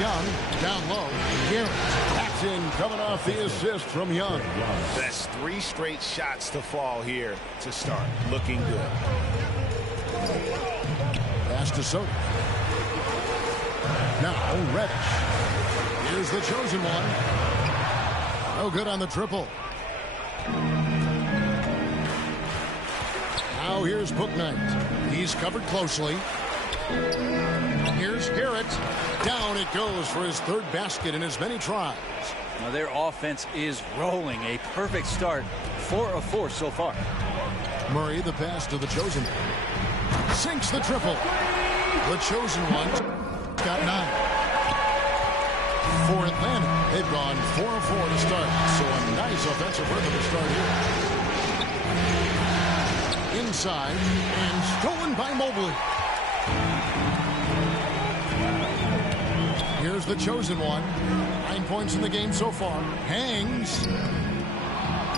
Young. Down low. Garrett. That's in, coming off the assist from Young. That's 3 straight shots to fall here to start. Looking good. Pass to Soto. Now Reddish. Here's the chosen one. No good on the triple. Now here's Bouknight. He's covered closely. Here's Garrett. Down it goes for his 3rd basket in as many tries. Now their offense is rolling. A perfect start. 4 of 4 so far. Murray, the pass to the chosen one. Sinks the triple. The chosen one got 9. For Atlanta, they've gone 4 of 4 to start. So a nice offensive rhythm to start here. Inside and stolen by Mobley. Here's the chosen one. 9 points in the game so far. Hangs.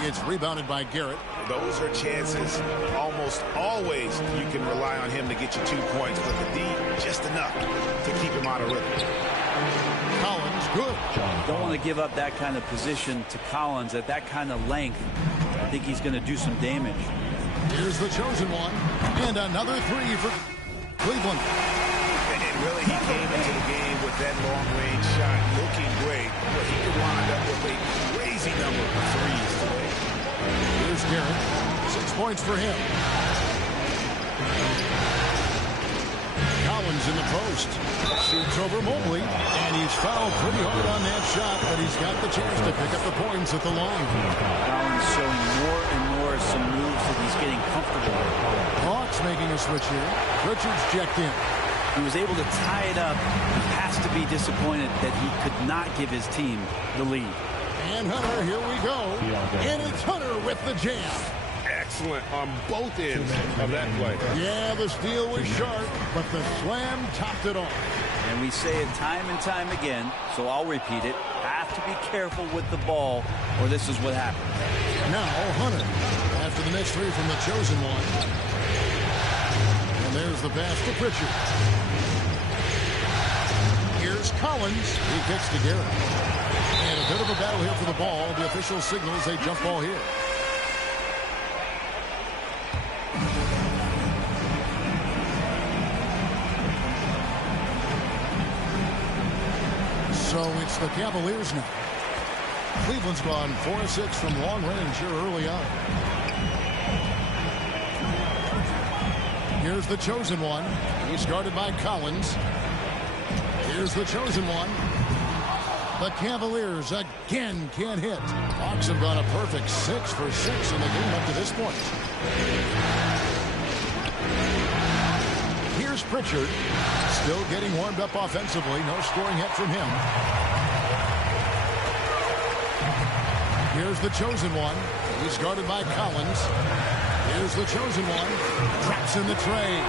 It's rebounded by Garrett. Those are chances. Almost always you can rely on him to get you 2 points, but the D just enough to keep him out of rhythm. Collins, good. Don't want to give up that kind of position to Collins at that kind of length. I think he's going to do some damage. Here's the chosen one. And another 3 for Cleveland. And really, he came into the game with that long-range shot looking great, but he could wind up with a crazy number of threes today. Here's Garrett. 6 points for him. Collins in the post. Shoots over Mobley, and he's fouled pretty hard on that shot, but he's got the chance to pick up the points at the line. Collins showing more and more some moves that he's getting comfortable with. Hawks making a switch here. Richards checked in. He was able to tie it up. He has to be disappointed that he could not give his team the lead. And Hunter, here we go. And it's Hunter with the jam. Excellent on both ends of that play. Yeah, the steal was sharp, but the slam topped it off. And we say it time and time again, so I'll repeat it. Have to be careful with the ball, or this is what happens. Now Hunter, after the next 3 from the chosen one. And there's the pass to Pritchard. Here's Collins. He kicks to Garrett. And a bit of a battle here for the ball. The official signals a jump ball here. So it's the Cavaliers now. Cleveland's gone 4 of 6 from long range here early on. Here's the chosen one. He's guarded by Collins. Here's the chosen one. The Cavaliers again can't hit. Hawks have gone a perfect 6 for 6 in the game up to this point. Here's Pritchard. Still getting warmed up offensively. No scoring yet from him. Here's the chosen one. He's guarded by Collins. Here's the chosen one. Traps in the tray.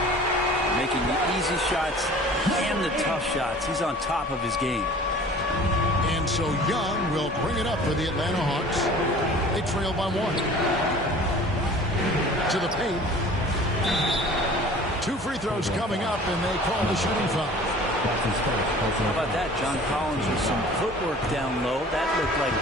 Making the easy shots and the tough shots. He's on top of his game. And so Young will bring it up for the Atlanta Hawks. They trail by 1. To the paint. 2 free throws coming up, and they call the shooting foul. How about that? John Collins with some footwork down low. That looked like...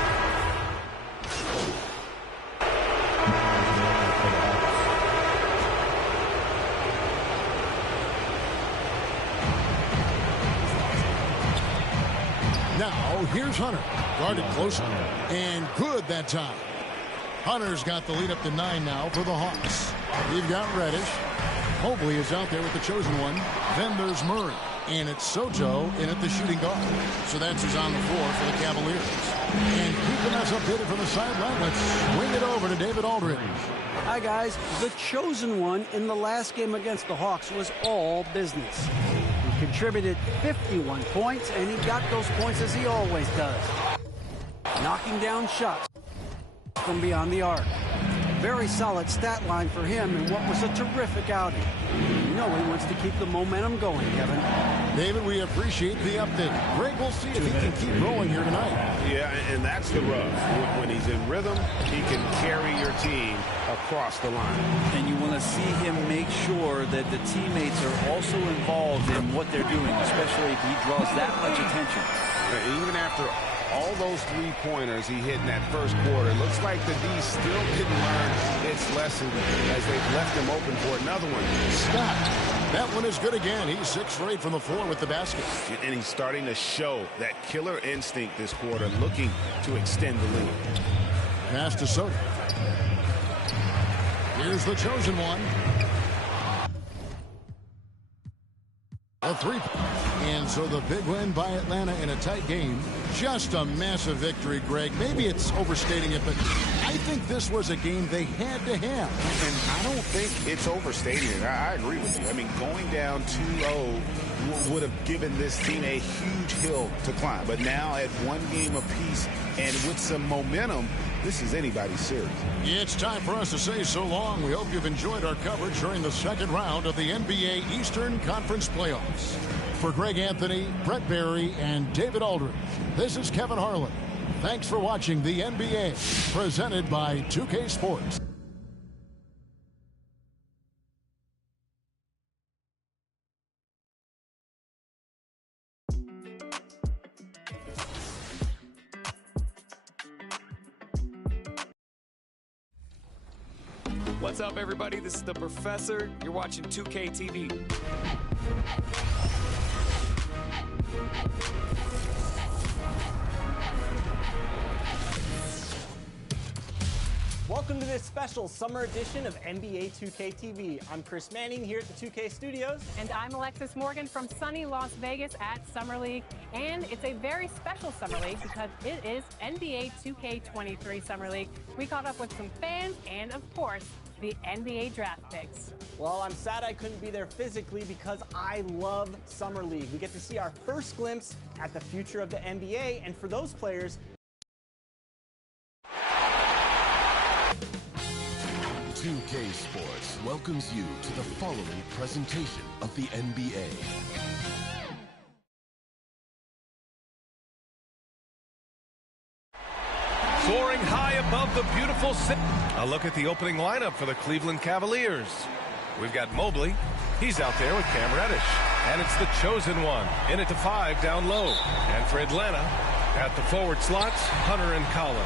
Now, here's Hunter. Guarded closely. And good that time. Hunter's got the lead up to 9 now for the Hawks. You've got Reddish. Mobley is out there with the chosen one. Then there's Murray. And it's Soto in at the shooting guard. So that's who's on the floor for the Cavaliers. And keeping us updated from the sideline, let's swing it over to David Aldridge. Hi, guys. The chosen one in the last game against the Hawks was all business. He contributed 51 points, and he got those points as he always does. Knocking down shots from beyond the arc. Very solid stat line for him in what was a terrific outing. You know he wants to keep the momentum going, Kevin. David, we appreciate the update. Greg, we'll see if he can keep rolling here tonight. Yeah, and that's the rub. When he's in rhythm, he can carry your team across the line. And you want to to see him make sure that the teammates are also involved in what they're doing, especially if he draws that much attention. Even after all those three-pointers he hit in that first quarter, it looks like the D still didn't learn its lesson as they've left him open for another one. Scott, that one is good again. He's 6 for 8 from the floor with the basket. And he's starting to show that killer instinct this quarter, looking to extend the lead. Pass to Soto. Here's the chosen one. A 3. And so the big win by Atlanta in a tight game. Just a massive victory, Greg. Maybe it's overstating it, but I think this was a game they had to have. And I don't think it's overstating it. I agree with you. I mean, going down 2-0 would have given this team a huge hill to climb. But now at 1 game apiece and with some momentum, this is anybody's series. It's time for us to say so long. We hope you've enjoyed our coverage during the second round of the NBA Eastern Conference Playoffs. For Greg Anthony, Brett Barry, and David Aldridge, this is Kevin Harlan. Thanks for watching the NBA, presented by 2K Sports. What's up, everybody? This is the Professor. You're watching 2K TV. Welcome to this special summer edition of NBA 2K TV. I'm Chris Manning here at the 2K Studios. And I'm Alexis Morgan from sunny Las Vegas at Summer League. And it's a very special Summer League because it is NBA 2K23 Summer League. We caught up with some fans and, of course, the NBA draft picks. Well, I'm sad I couldn't be there physically because I love Summer League. We get to see our first glimpse at the future of the NBA, and for those players, 2K Sports welcomes you to the following presentation of the NBA. Soaring high above the beautiful city. A look at the opening lineup for the Cleveland Cavaliers. We've got Mobley. He's out there with Cam Reddish. And it's the chosen one. In it to 5 down low. And for Atlanta, at the forward slots, Hunter and Collins.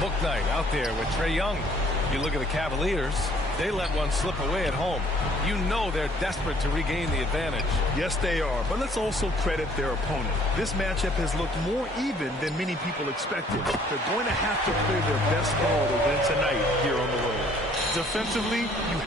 Bouknight out there with Trae Young. You look at the Cavaliers, they let one slip away at home. You know they're desperate to regain the advantage. Yes, they are, but let's also credit their opponent. This matchup has looked more even than many people expected. They're going to have to play their best ball to win tonight here on the road. Defensively, you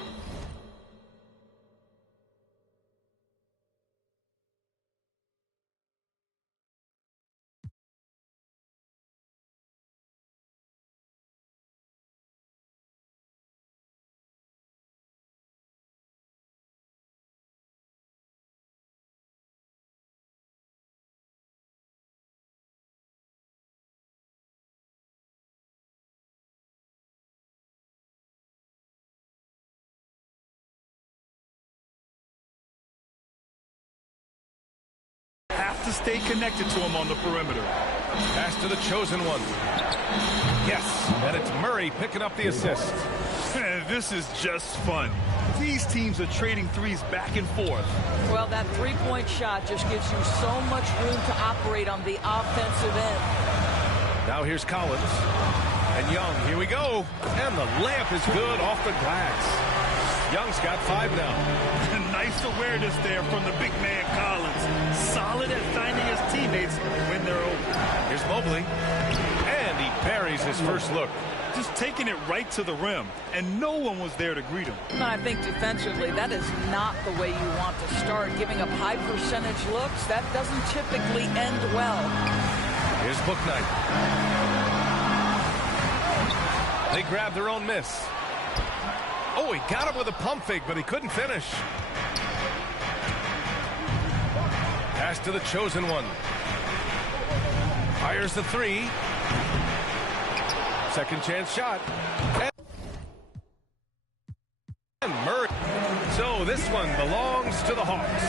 have to stay connected to him on the perimeter. Pass to the chosen one. Yes, and it's Murray picking up the assist. This is just fun. These teams are trading threes back and forth. Well, that three-point shot just gives you so much room to operate on the offensive end. Now here's Collins. And Young, here we go. And the layup is good off the glass. Young's got 5 now. Nice awareness there from the big man Collins. Solid at finding his teammates when they're open. Here's Mobley. And he buries his first look. Just taking it right to the rim, and no one was there to greet him. I think defensively, that is not the way you want to start. Giving up high percentage looks, that doesn't typically end well. Here's Bouknight. They grabbed their own miss. Oh, he got him with a pump fake, but he couldn't finish. Pass to the chosen one. Fires the 3. Second chance shot. And Murray. So So this one belongs to the Hawks.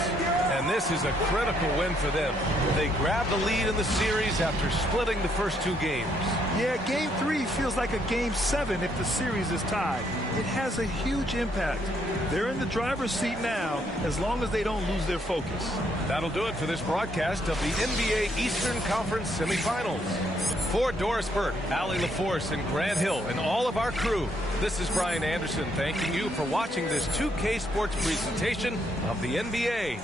And this is a critical win for them. They grabbed the lead in the series after splitting the first 2 games. Yeah, Game 3 feels like a Game 7 if the series is tied. It has a huge impact. They're in the driver's seat now as long as they don't lose their focus. That'll do it for this broadcast of the NBA Eastern Conference semifinals. For Doris Burke, Allie LaForce, and Grant Hill, and all of our crew, this is Brian Anderson thanking you for watching this 2K Sports presentation of the NBA.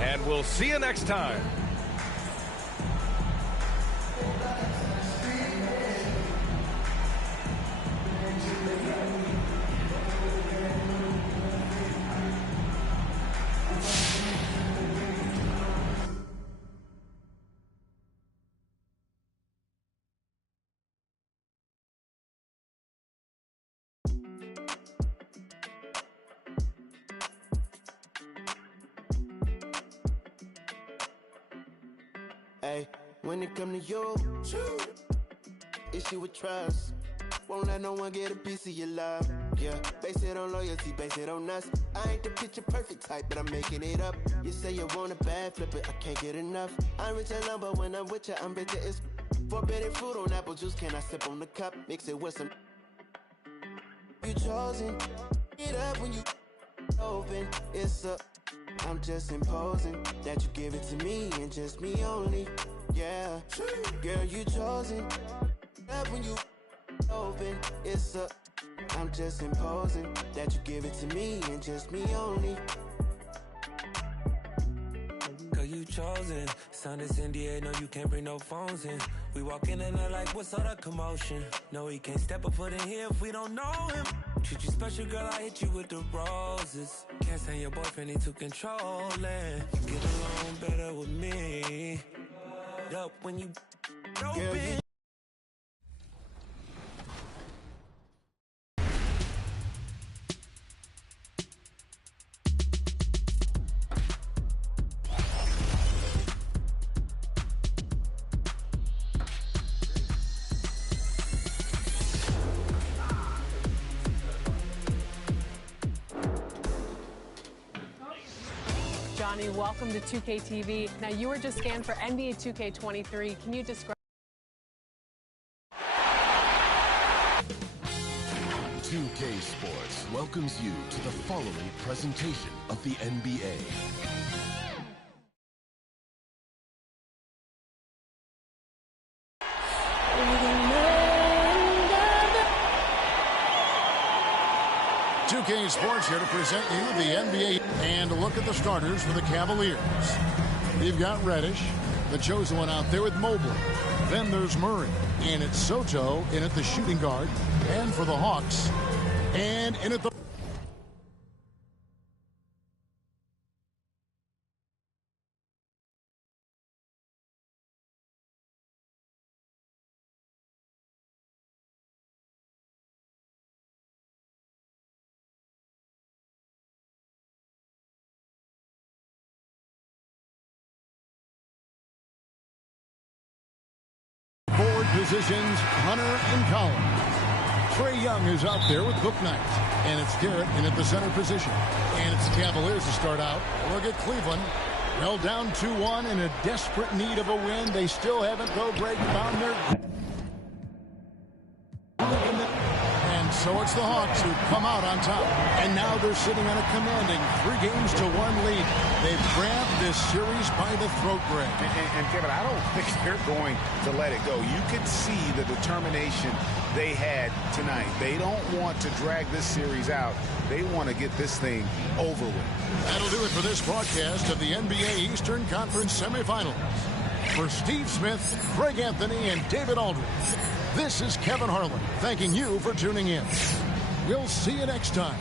And we'll see you next time. Hey, when it come to you, issue with trust. Won't let no one get a piece of your love. Yeah, base it on loyalty, base it on us. I ain't the picture perfect type, but I'm making it up. You say you want a bad, flip it, I can't get enough. I'm rich alone, but when I'm with you, I'm bitter. It's forbidden fruit on apple juice. Can I sip on the cup? Mix it with some. You chosen, it up when you open. It's a. I'm just imposing that you give it to me and just me only. Yeah, girl, you chosen. Up when you open, it's a. I'm just imposing that you give it to me and just me only. Girl, you chosen. Sign this NDA, no, you can't bring no phones in. We walk in and they're like, what's all the commotion? No, he can't step a foot in here if we don't know him. Treat you special, girl, I hit you with the roses. Can't stand your boyfriend, he too controlling. Get along better with me. Up when you open. Johnny, welcome to 2K TV. Now, you were just scanned for NBA 2K23. Can you describe? 2K Sports welcomes you to the following presentation of the NBA. Two Sports here to present you the NBA and look at the starters for the Cavaliers. You've got Reddish, the chosen one out there with Mobley. Then there's Murray, and it's Soto in at the shooting guard. And for the Hawks, and in at the... positions, Hunter and Collins. Trae Young is out there with Bouknight. And it's Garrett in at the center position. And it's the Cavaliers to start out. Look at Cleveland. Well, down 2-1 in a desperate need of a win. They still haven't, though, Greg, found their... And so it's the Hawks who come out on top. And now they're sitting on a commanding 3-1 lead. They've grabbed this series by the throat, Greg. And Kevin, I don't think they're going to let it go. You can see the determination they had tonight. They don't want to drag this series out. They want to get this thing over with. That'll do it for this broadcast of the NBA Eastern Conference semifinals. For Steve Smith, Greg Anthony, and David Aldridge, this is Kevin Harlan thanking you for tuning in. We'll see you next time.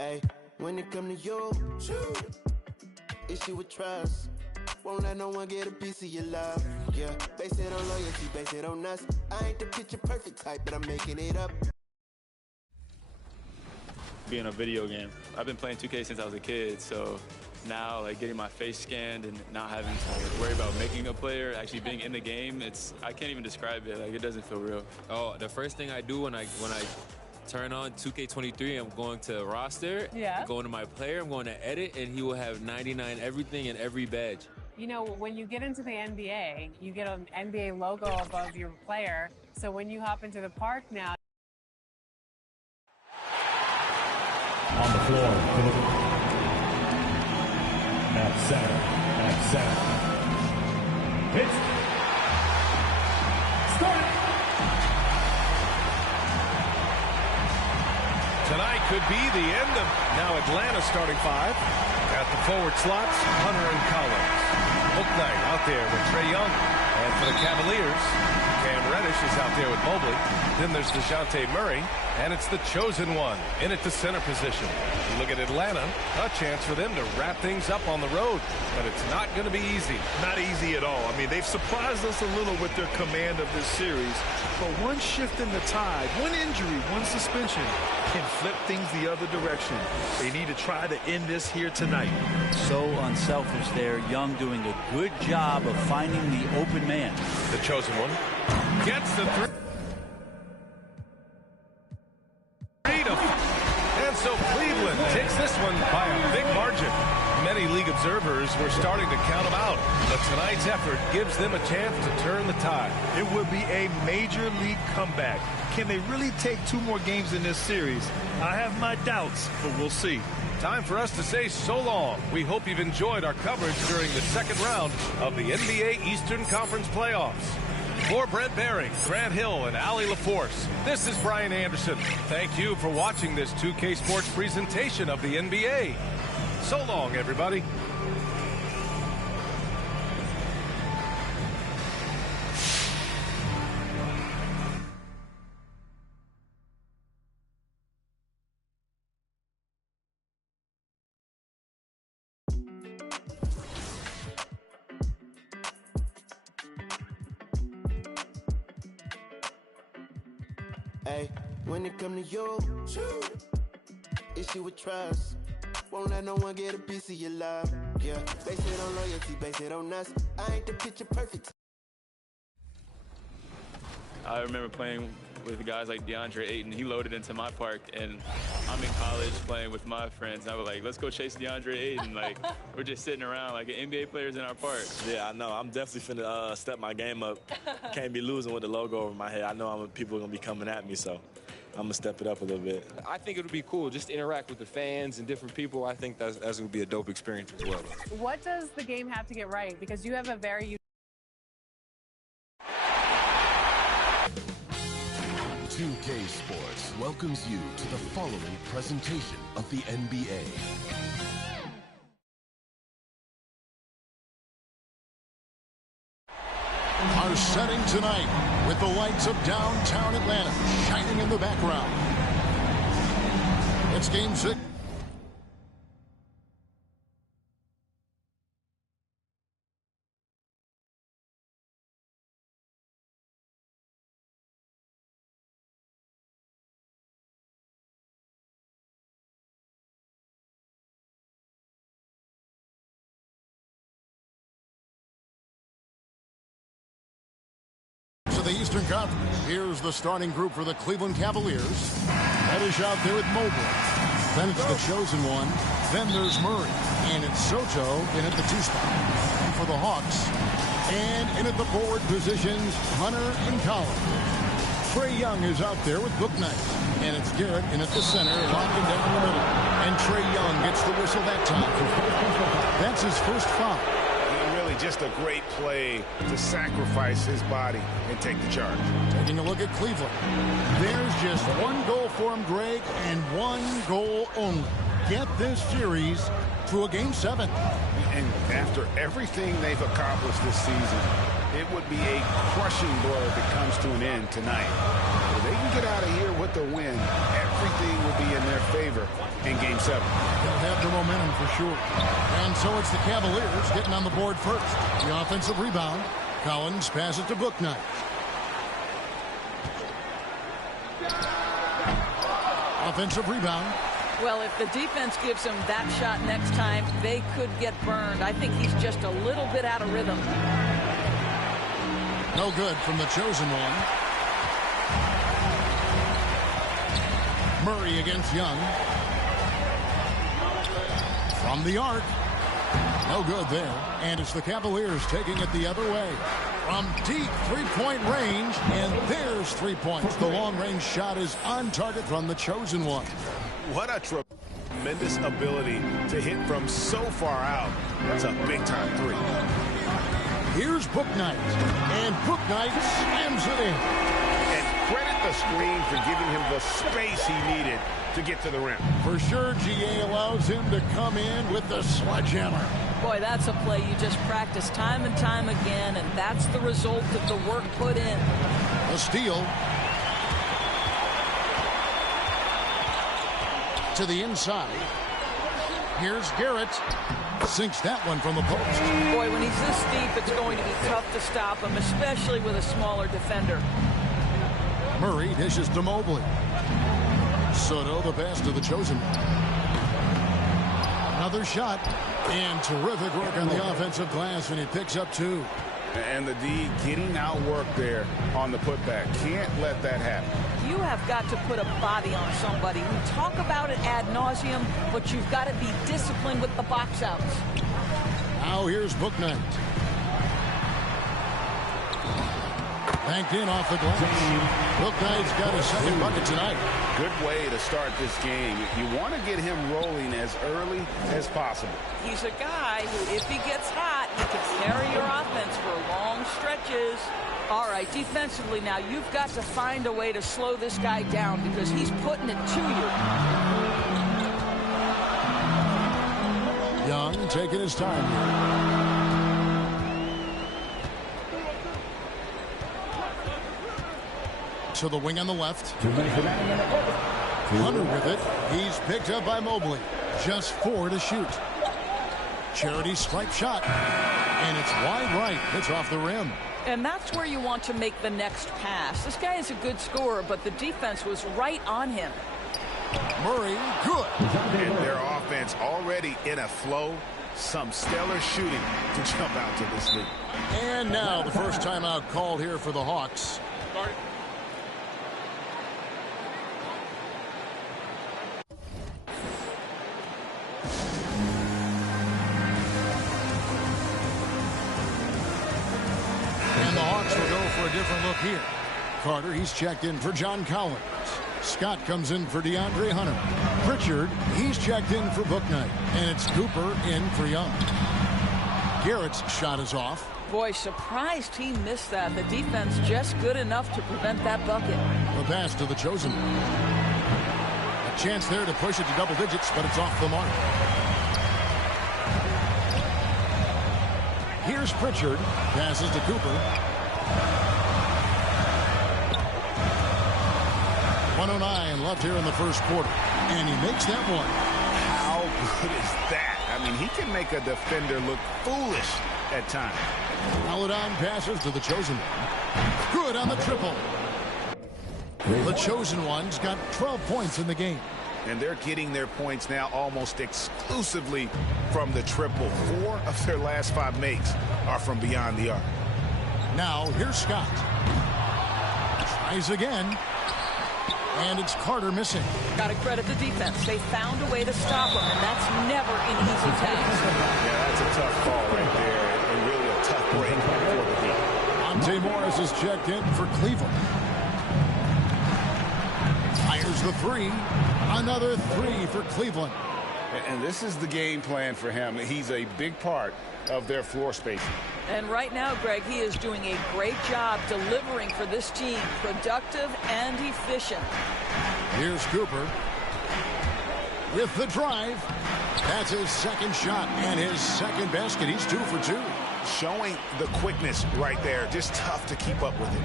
Hey, when it come to you, issue Issue with trust. Won't let no one get a piece of your love. Yeah, base it on loyalty, base it on us. I ain't the picture perfect type, but I'm making it up. Being a video game. I've been playing 2K since I was a kid, so now like getting my face scanned and not having to worry about making a player, actually being in the game, I can't even describe it. Like, it doesn't feel real. Oh, the first thing I do when I turn on 2K23, I'm going to roster, yeah. I'm going to my player, I'm going to edit, and he will have 99 everything and every badge. You know, when you get into the NBA, you get an NBA logo above your player. So when you hop into the park now. On the floor. At center. Pitch. Start. Tonight could be the end of now Atlanta's starting five. At the forward slots, Hunter and Collins. Bouknight out there with Trae Young. And for the Cavaliers, Cam Reddish is out there with Mobley. Then there's DeJounte Murray. And it's the chosen one in at the center position. You look at Atlanta, a chance for them to wrap things up on the road. But it's not going to be easy. Not easy at all. I mean, they've surprised us a little with their command of this series. But one shift in the tide, one injury, one suspension can flip things the other direction. They need to try to end this here tonight. So unselfish there. Young doing a good job of finding the open man. The chosen one gets the three. And so Cleveland takes this one by a big margin. Many league observers were starting to count them out, but tonight's effort gives them a chance to turn the tide. It would be a major league comeback. Can they really take 2 more games in this series? I have my doubts, but we'll see. Time for us to say so long. We hope you've enjoyed our coverage during the second round of the NBA Eastern Conference playoffs. For Brent Barry, Grant Hill, and Allie LaForce, this is Brian Anderson. Thank you for watching this 2K Sports presentation of the NBA. So long, everybody. Hey, when it come to you, issue with trust. Won't let no one get a piece of your love. Yeah, base it on loyalty, base it on us. I ain't the picture perfect. I remember playing with guys like DeAndre Ayton. He loaded into my park, and I'm in college playing with my friends. And I was like, let's go chase DeAndre Ayton. Like, we're just sitting around like NBA players in our park. Yeah, I know. I'm definitely finna step my game up. Can't be losing with the logo over my head. I know people are going to be coming at me, so I'm going to step it up a little bit. I think it would be cool just to interact with the fans and different people. I think that's going to be a dope experience as well. What does the game have to get right? Because you have a very 2K Sports welcomes you to the following presentation of the NBA. Our setting tonight with the lights of downtown Atlanta shining in the background. It's Game 6. The Eastern Conference. Here's the starting group for the Cleveland Cavaliers. Reddish out there with Mobley. Then it's the chosen one. Then there's Murray. And it's Soto in at the 2 spot. And for the Hawks. And in at the forward positions, Hunter and Collins. Trae Young is out there with Bouknight. And it's Garrett in at the center, locking down the middle. And Trae Young gets the whistle that time. That's his first foul. Just a great play to sacrifice his body and take the charge. Taking a look at Cleveland. There's just one goal for him, Greg, and one goal only. Get this series to a Game 7. And after everything they've accomplished this season, it would be a crushing blow if it comes to an end tonight. If they can get out of here with a win, everything will be in their favor in Game 7. They'll have the momentum for sure. And so it's the Cavaliers getting on the board first. The offensive rebound. Collins passes to Bouknight. Offensive rebound. Well, if the defense gives him that shot next time, they could get burned. I think he's just a little bit out of rhythm. No good from the chosen one. Murray against Young. From the arc. No good there. And it's the Cavaliers taking it the other way. From deep three-point range, and there's 3 points. The long-range shot is on target from the chosen one. What a tremendous ability to hit from so far out. That's a big-time three. Here's Bouknight, and Bouknight slams it in. And credit the screen for giving him the space he needed to get to the rim. For sure, GA allows him to come in with the sledgehammer. Boy, that's a play you just practice time and time again, and that's the result of the work put in. A steal. To the inside. Here's Garrett. Sinks that one from the post. Boy, when he's this deep, it's going to be tough to stop him, especially with a smaller defender. Murray dishes to Mobley. Soto, the pass to the chosen. Another shot. And terrific work on the offensive glass, and he picks up 2. And the D getting outworked there on the putback. Can't let that happen. You have got to put a body on somebody. We talk about it ad nauseum, but you've got to be disciplined with the box outs. Now here's Bouknight. Banked in off the glass. Bouknight's got his second bucket tonight. Good way to start this game. You want to get him rolling as early as possible. He's a guy who, if he gets hot, he can carry your offense for long stretches. All right, defensively now, you've got to find a way to slow this guy down because he's putting it to you. Young taking his time here. To the wing on the left. Hunter with it. He's picked up by Mobley. Just 4 to shoot. Charity stripe shot. And it's wide right. It's off the rim. And that's where you want to make the next pass. This guy is a good scorer, but the defense was right on him. Murray, good. And their offense already in a flow. Some stellar shooting to jump out to this lead. And now the first timeout called here for the Hawks. And the Hawks will go for a different look here. Carter, he's checked in for John Collins. Scott comes in for DeAndre Hunter. Pritchard, he's checked in for Bouknight. And it's Cooper in for Young. Garrett's shot is off. Boy, surprised he missed that. The defense just good enough to prevent that bucket. The pass to the chosen. A chance there to push it to double digits, but it's off the mark. Here's Pritchard. Passes to Cooper. 109 left here in the first quarter. And he makes that one. How good is that? I mean, he can make a defender look foolish at times. Paladon passes to the chosen one. Good on the triple. The chosen one's got 12 points in the game. And they're getting their points now almost exclusively from the triple. 4 of their last 5 makes are from beyond the arc. Now, here's Scott. Tries again. And it's Carter missing. Got to credit the defense. They found a way to stop him, and that's never an easy task. Yeah, that's a tough call right there, and really a tough break for the team. Monte Morris is checked in for Cleveland. Fires the 3. Another 3 for Cleveland. And this is the game plan for him. He's a big part of their floor spacing. And right now, Greg, he is doing a great job delivering for this team. Productive and efficient. Here's Cooper. With the drive. That's his second shot and his second basket. He's 2 for 2. Showing the quickness right there. Just tough to keep up with it.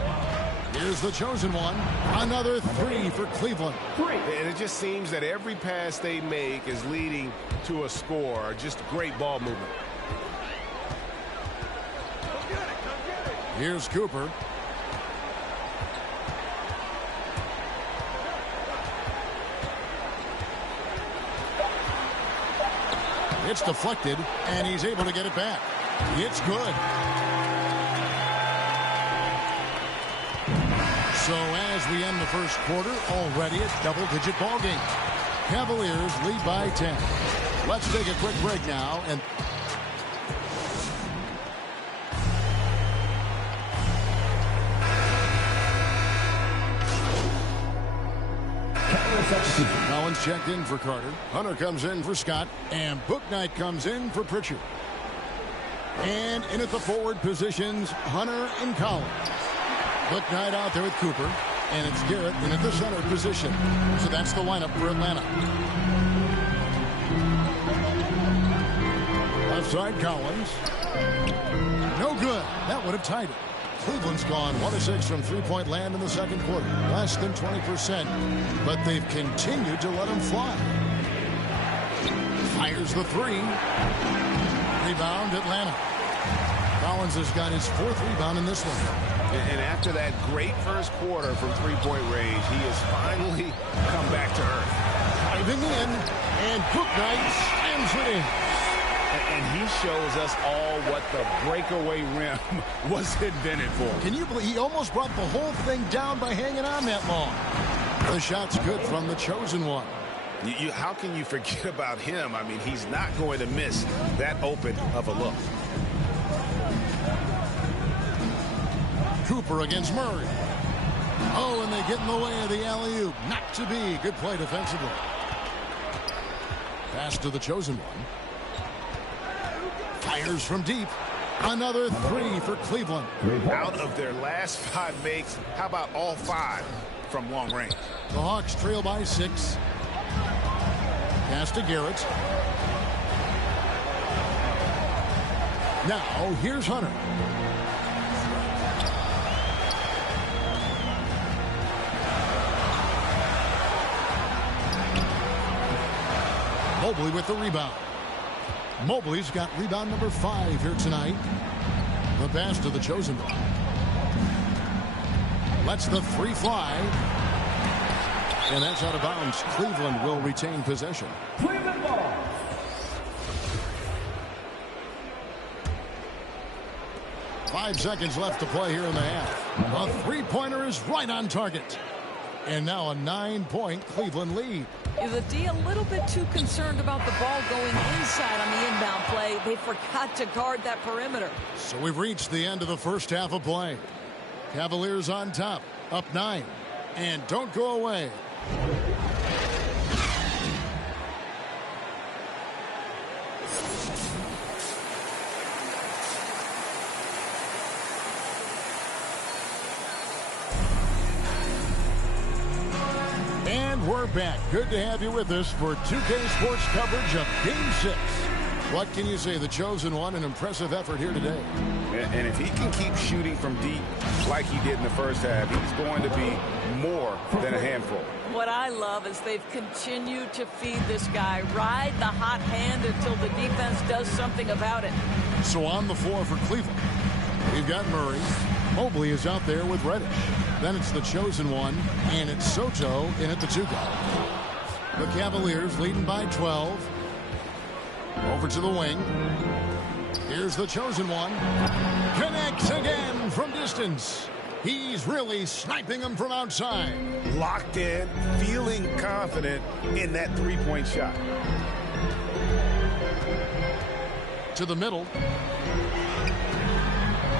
Here's the chosen one. Another 3 for Cleveland. And it just seems that every pass they make is leading to a score. Just great ball movement. Here's Cooper. It's deflected, and he's able to get it back. It's good. So as we end the first quarter, already a double-digit ball game. Cavaliers lead by 10. Let's take a quick break now. And Collins checked in for Carter. Hunter comes in for Scott. And Bouknight comes in for Pritchard. And in at the forward positions, Hunter and Collins. Bouknight out there with Cooper. And it's Garrett in at the center position. So that's the lineup for Atlanta. Left side, Collins. No good. That would have tied it. Cleveland's gone 1 of 6 from three-point land in the second quarter. Less than 20%. But they've continued to let them fly. Fires the 3. Rebound, Atlanta. Collins has got his 4th rebound in this one. And after that great first quarter from three-point range, he has finally come back to earth. Diving in, and Bouknight slams it in. And he shows us all what the breakaway rim was invented for. Can you believe he almost brought the whole thing down by hanging on that long? The shot's good from the chosen one. How can you forget about him? I mean, he's not going to miss that open of a look. Cooper against Murray. Oh, and they get in the way of the alley-oop. Not to be. Good play defensively. Pass to the chosen one. Fires from deep. Another 3 for Cleveland. Out of their last 5 makes, how about all 5 from long range? The Hawks trail by 6. Pass to Garrett. Now, here's Hunter. Mobley with the rebound. Mobley's got rebound number 5 here tonight. The pass to the chosen one. Lets the 3 fly. And that's out of bounds. Cleveland will retain possession. Cleveland ball. Five seconds left to play here in the half. A three-pointer is right on target. And now a 9-point Cleveland lead. The D a little bit too concerned about the ball going inside on the inbound play. They forgot to guard that perimeter. So we've reached the end of the first half of play. Cavaliers on top, up 9. And don't go away. And we're back. Good to have you with us for 2K Sports coverage of Game 6. What can you say? The chosen one, an impressive effort here today. And if he can keep shooting from deep like he did in the first half, he's going to be more than a handful. What I love is they've continued to feed this guy, ride the hot hand until the defense does something about it. So on the floor for Cleveland, we've got Murray. Mobley is out there with Reddish. Then it's the chosen one, and it's Soto in at the 2 guard. The Cavaliers leading by 12. Over to the wing. Here's the chosen one. Connects again from distance. He's really sniping them from outside. Locked in, feeling confident in that three-point shot. To the middle.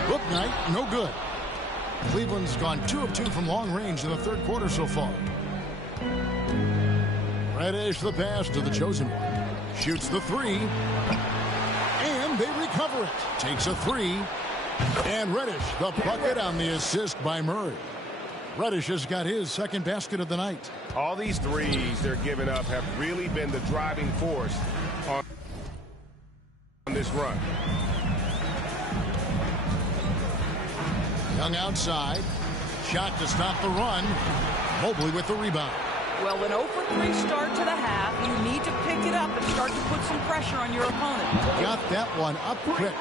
Bouknight, no good. Cleveland's gone 2 of 2 from long range in the third quarter so far. Reddish the pass to the chosen one. Shoots the 3. And they recover it. Takes a 3. And Reddish, the bucket on the assist by Murray. Reddish has got his second basket of the night. All these threes they're giving up have really been the driving force on this run. Young outside. Shot to stop the run. Mobley with the rebound. Well, an 0 for 3 start to the half. You need to pick it up and start to put some pressure on your opponent. Got that one up quick.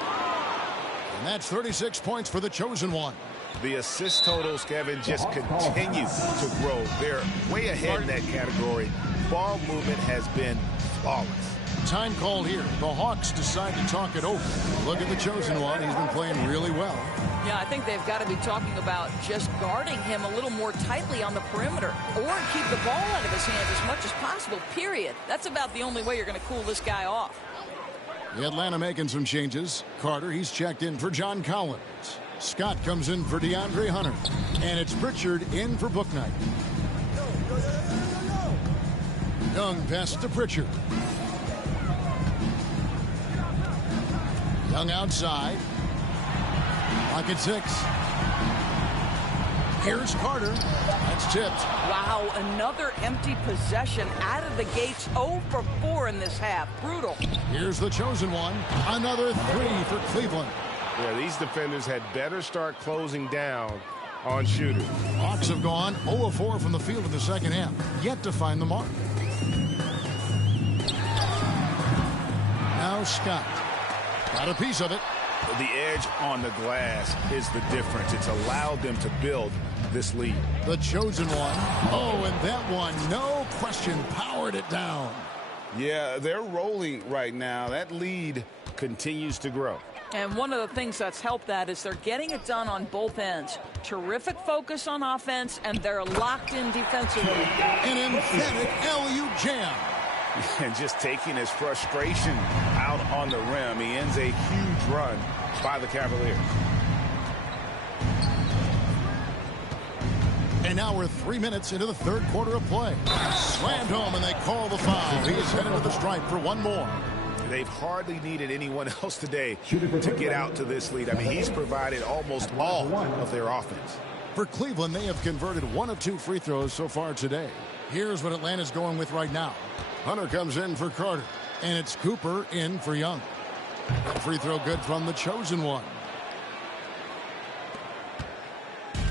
And that's 36 points for the chosen one. The assist totals, Kevin, just continue to grow. They're way ahead in that category. Ball movement has been flawless. Time call here. The Hawks decide to talk it over. Look at the chosen one. He's been playing really well. Yeah, I think they've got to be talking about just guarding him a little more tightly on the perimeter or keep the ball out of his hands as much as possible, period. That's about the only way you're going to cool this guy off. The Atlanta making some changes. Carter, he's checked in for John Collins. Scott comes in for DeAndre Hunter. And it's Pritchard in for Bouknight. Young pass to Pritchard. Young outside. Lock at 6. Here's Carter. That's tipped. Wow, another empty possession out of the gates. 0 for 4 in this half. Brutal. Here's the chosen one. Another 3 for Cleveland. Yeah, these defenders had better start closing down on shooters. Hawks have gone 0 of 4 from the field in the second half. Yet to find the mark. Now Scott. Got a piece of it. The edge on the glass is the difference. It's allowed them to build this lead. The chosen one. Oh, and that one, no question, powered it down. Yeah, they're rolling right now. That lead continues to grow. And one of the things that's helped that is they're getting it done on both ends. Terrific focus on offense, and they're locked in defensively. An emphatic LU jam. And just taking his frustration out on the rim. He ends a huge run by the Cavaliers. And now we're 3 minutes into the third quarter of play. Slammed home, and they call the foul. He is headed to the stripe for one more. They've hardly needed anyone else today to get out to this lead. I mean, he's provided almost all of their offense. For Cleveland, they have converted 1 of 2 free throws so far today. Here's what Atlanta's going with right now. Hunter comes in for Carter, and it's Cooper in for Young. A free throw good from the chosen one.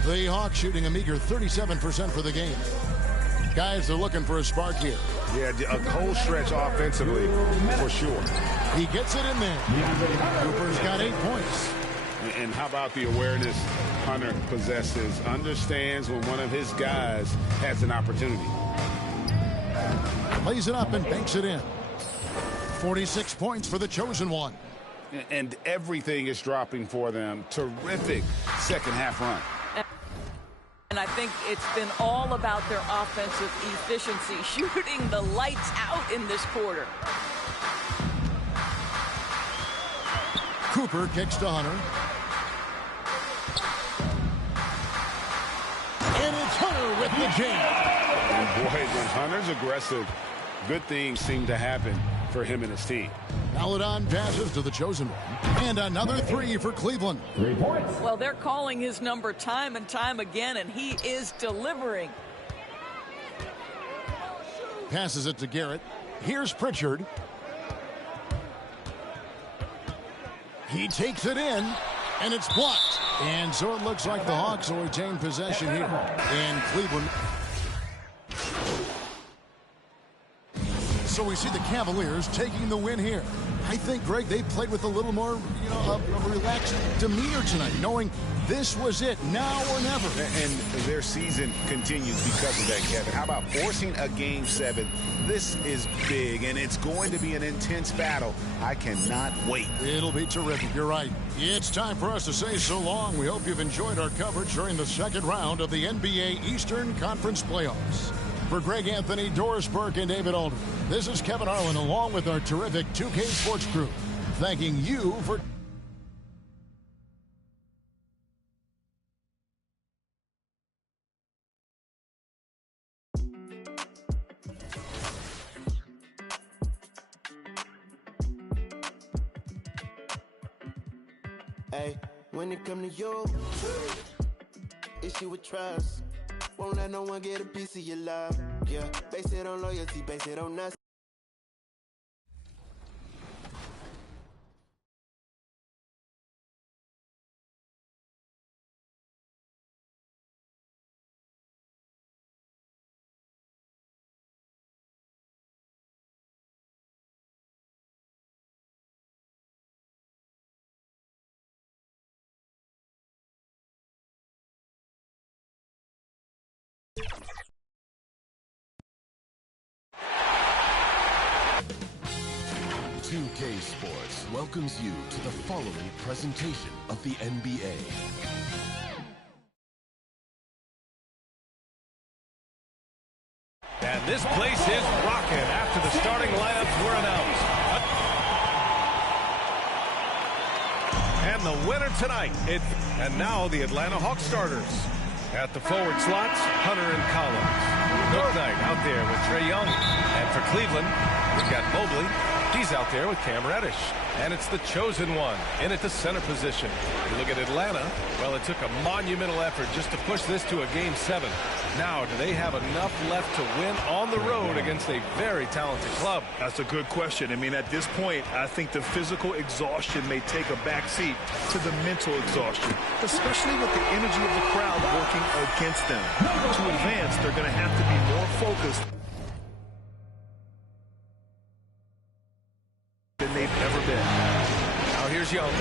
The Hawks shooting a meager 37% for the game. Guys, they're looking for a spark here. Yeah, a cold stretch offensively, for sure. He gets it in there. Cooper's got 8 points. And how about the awareness Hunter possesses? Understands when one of his guys has an opportunity. Lays it up and banks it in. 46 points for the chosen one. And everything is dropping for them. Terrific second half run. And I think it's been all about their offensive efficiency, shooting the lights out in this quarter. Cooper kicks to Hunter. And it's Hunter with the jam. And boy, when Hunter's aggressive, good things seem to happen for him and his team. Paladon passes to the chosen one. And another 3 for Cleveland. 3 points. Well, they're calling his number time and time again, and he is delivering. Passes it to Garrett. Here's Pritchard. He takes it in, and it's blocked. And so it looks like the Hawks will retain possession here. And Cleveland. So we see the Cavaliers taking the win here. I think, Greg, they played with a little more, a relaxed demeanor tonight, knowing this was it, now or never. And their season continues because of that, Kevin. How about forcing a Game 7? This is big, and it's going to be an intense battle. I cannot wait. It'll be terrific. You're right. It's time for us to say so long. We hope you've enjoyed our coverage during the second round of the NBA Eastern Conference Playoffs. For Greg Anthony, Doris Burke, and David Alder, this is Kevin Harlan along with our terrific 2K Sports crew, thanking you for... Hey, when it come to you, issue with trust. Won't let no one get a piece of your love. Yeah, base it on loyalty, base it on us. 2K Sports welcomes you to the following presentation of the NBA. And this place is rocking after the starting lineups were announced. And the winner tonight, and now the Atlanta Hawks starters. At the forward slots, Hunter and Collins. Bouknight out there with Trae Young. And for Cleveland, we've got Mobley. He's out there with Cam Reddish. And it's the chosen one in at the center position. You look at Atlanta, well, it took a monumental effort just to push this to a Game 7. Now, do they have enough left to win on the road against a very talented club? That's a good question. I mean, at this point, I think the physical exhaustion may take a backseat to the mental exhaustion, especially with the energy of the crowd working against them. To advance, they're going to have to be more focused than they've ever been. Now here's Young.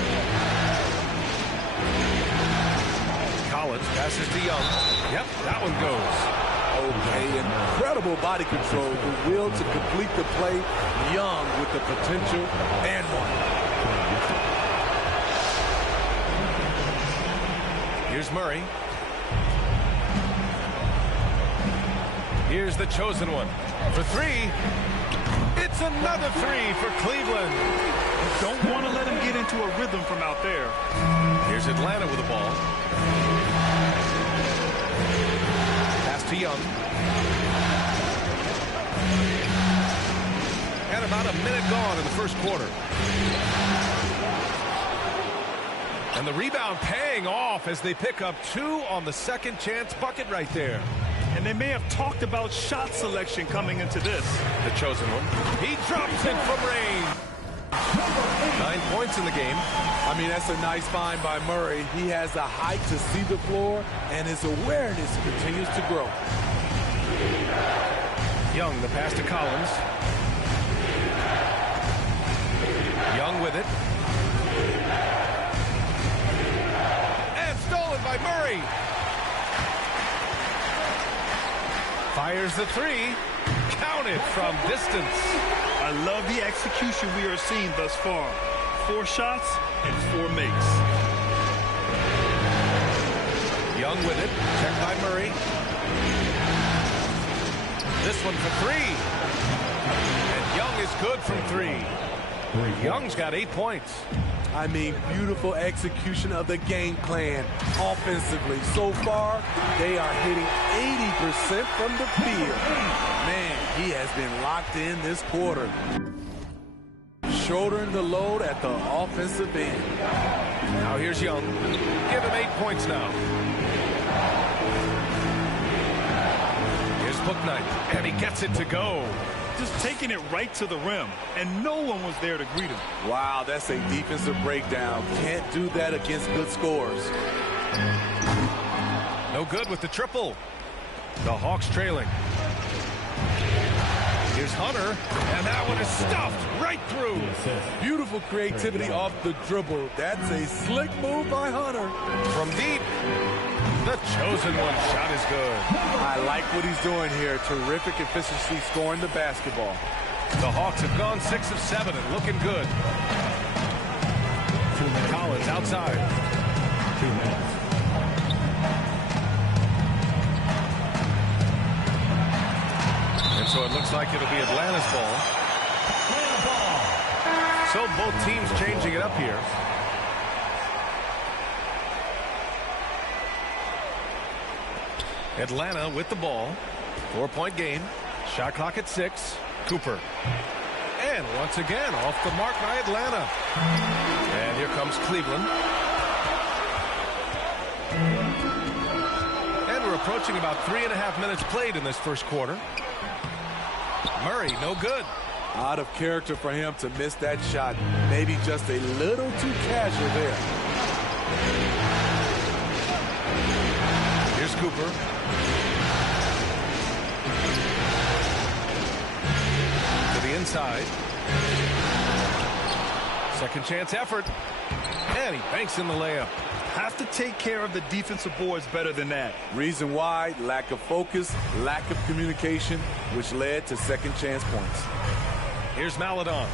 Collins passes to Young. Yep, that one goes. Okay, incredible body control, the will to complete the play. Young with the potential and one. Here's Murray. Here's the chosen one. For three. It's another three for Cleveland. Don't want to let him get into a rhythm from out there. Here's Atlanta with the ball. Pass to Young. And about a minute gone in the first quarter. And the rebound paying off as they pick up 2 on the second chance bucket right there. And they may have talked about shot selection coming into this. The chosen one. He drops it from range. 9 points in the game. I mean, that's a nice find by Murray. He has the height to see the floor, and his awareness continues to grow. Young, the pass to Collins. Young with it. And stolen by Murray. Fires the three. Counted from distance. I love the execution we are seeing thus far. 4 shots and 4 makes. Young with it. Checked by Murray. This one for 3. And Young is good from 3. Young's got 8 points. I mean, beautiful execution of the game plan offensively. So far, they are hitting 80% from the field. Man, he has been locked in this quarter. Shouldering the load at the offensive end. Now here's Young. Give him 8 points now. Here's Bouknight, and he gets it to go. Just taking it right to the rim, and no one was there to greet him. Wow, that's a defensive breakdown. Can't do that against good scores. No good with the triple. The Hawks trailing. Here's Hunter, and that one is stuffed right through. Beautiful creativity off the dribble. That's a slick move by Hunter. From deep, the chosen one shot is good. I like what he's doing here. Terrific efficiency scoring the basketball. The Hawks have gone 6 of 7 and looking good. Collins outside. 2 minutes. And so it looks like it'll be Atlanta's ball. So both teams changing it up here. Atlanta with the ball. 4-point game. Shot clock at 6. Cooper. And once again, off the mark by Atlanta. And here comes Cleveland. And we're approaching about 3.5 minutes played in this first quarter. Murray, no good. Out of character for him to miss that shot. Maybe just a little too casual there. Here's Cooper. To the inside. Second chance effort. And he banks in the layup. Have to take care of the defensive boards better than that. Reason why? Lack of focus, lack of communication, which led to second chance points. Here's Maledon.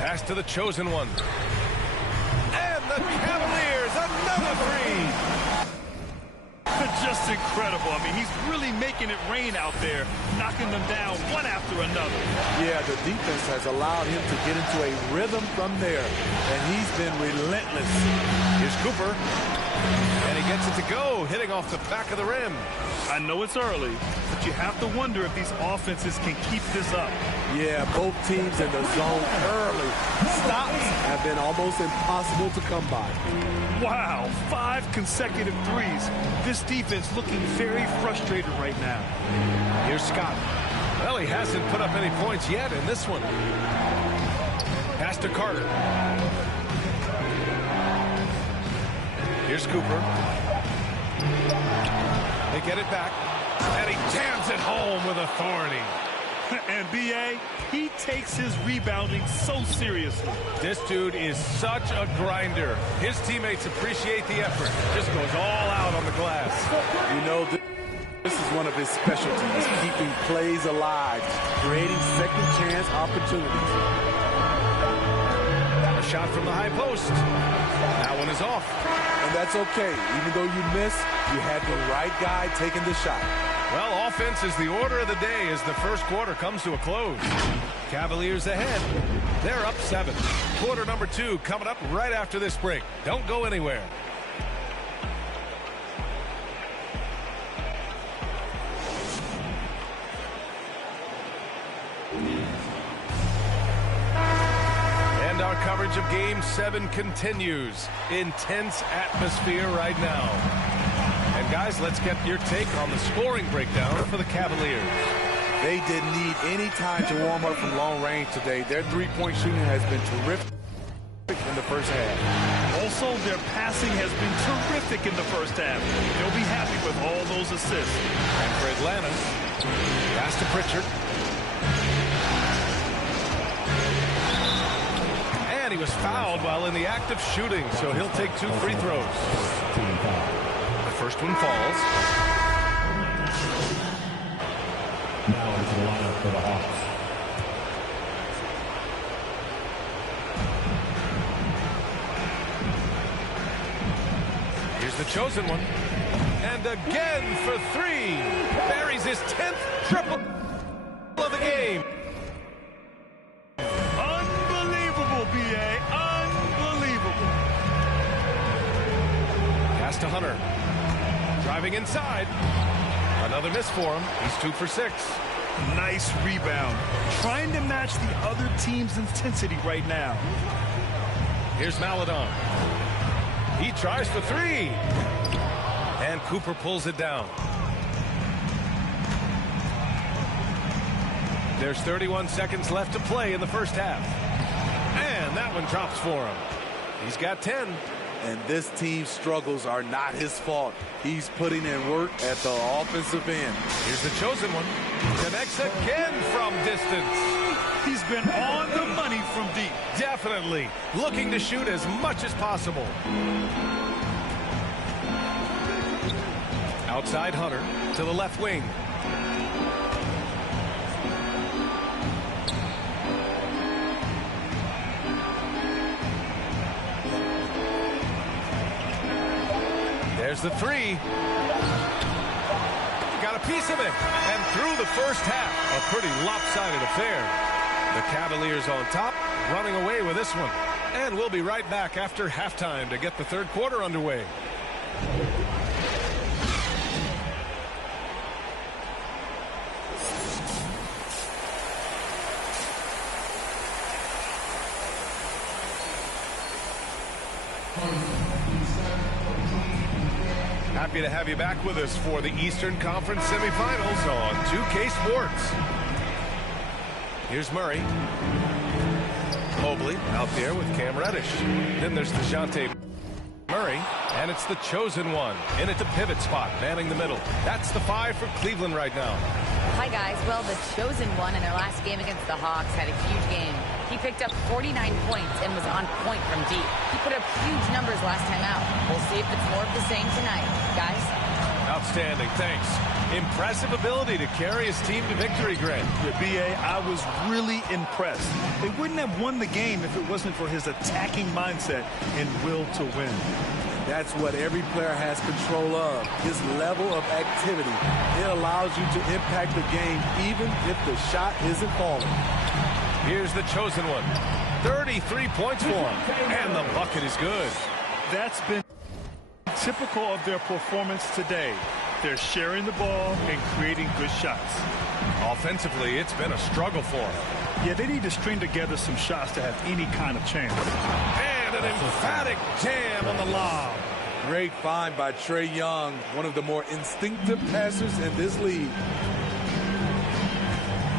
Pass to the chosen one. And the Cavaliers, another three. Just incredible. I mean, he's really making it rain out there, knocking them down one after another. Yeah, the defense has allowed him to get into a rhythm from there, and he's been relentless. Here's Cooper, and he gets it to go, hitting off the back of the rim. I know it's early, but you have to wonder if these offenses can keep this up. Yeah, both teams in the zone early. Stops have been almost impossible to come by. Wow, 5 consecutive threes. This defense looking very frustrated right now. Here's Scott. Well, he hasn't put up any points yet in this one. Pass to Carter. Here's Cooper. They get it back, and he jams it home with authority. And B.A., he takes his rebounding so seriously. This dude is such a grinder. His teammates appreciate the effort. Just goes all out on the glass. You know, this is one of his specialties, keeping plays alive, creating second chance opportunities. A shot from the high post. That one is off. And that's okay. Even though you miss, you had the right guy taking the shot. Well, offense is the order of the day as the first quarter comes to a close. Cavaliers ahead. They're up 7. Quarter number 2 coming up right after this break. Don't go anywhere. And our coverage of Game 7 continues. Intense atmosphere right now. And guys, let's get your take on the scoring breakdown for the Cavaliers. They didn't need any time to warm up from long range today. Their three-point shooting has been terrific in the first half. Also, their passing has been terrific in the first half. They'll be happy with all those assists. And for Atlanta, pass to Pritchard. And he was fouled while in the act of shooting, so he'll take 2 free throws. First one falls. Now into the lineup for the Hawks. Here's the chosen one. And again for 3. Buries his 10th triple of the game. Unbelievable, B.A. Unbelievable. Pass to Hunter. Driving inside. Another miss for him. He's 2 for 6. Nice rebound. Trying to match the other team's intensity right now. Here's Maledon. He tries for 3. And Cooper pulls it down. There's 31 seconds left to play in the first half. And that one drops for him. He's got 10. And this team's struggles are not his fault. He's putting in work at the offensive end. Here's the chosen one. Connects again from distance. He's been on the money from deep. Definitely. Looking to shoot as much as possible. Outside Hunter to the left wing. There's the 3. Got a piece of it. And through the first half, a pretty lopsided affair. The Cavaliers on top, running away with this one. And we'll be right back after halftime to get the third quarter underway. Happy to have you back with us for the Eastern Conference semifinals on 2K Sports. Here's Murray. Mobley out there with Cam Reddish. Then there's DeJounte Murray, and it's the chosen one in at the pivot spot, manning the middle. That's the 5 for Cleveland right now. Hi, guys. Well, the chosen one in their last game against the Hawks had a huge game. He picked up 49 points and was on point from deep. He put up huge numbers last time out. We'll see if it's more of the same tonight. Guys? Now Outstanding, thanks. Impressive ability to carry his team to victory, Grant. Yeah, B.A., I was really impressed. They wouldn't have won the game if it wasn't for his attacking mindset and will to win. That's what every player has control of, his level of activity. It allows you to impact the game even if the shot isn't falling. Here's the chosen one. 33 points for him, and the bucket is good. That's been typical of their performance today. They're sharing the ball and creating good shots. Offensively, it's been a struggle for them. Yeah, they need to string together some shots to have any kind of chance. And an emphatic jam on the lob. Great find by Trae Young, one of the more instinctive passers in this league.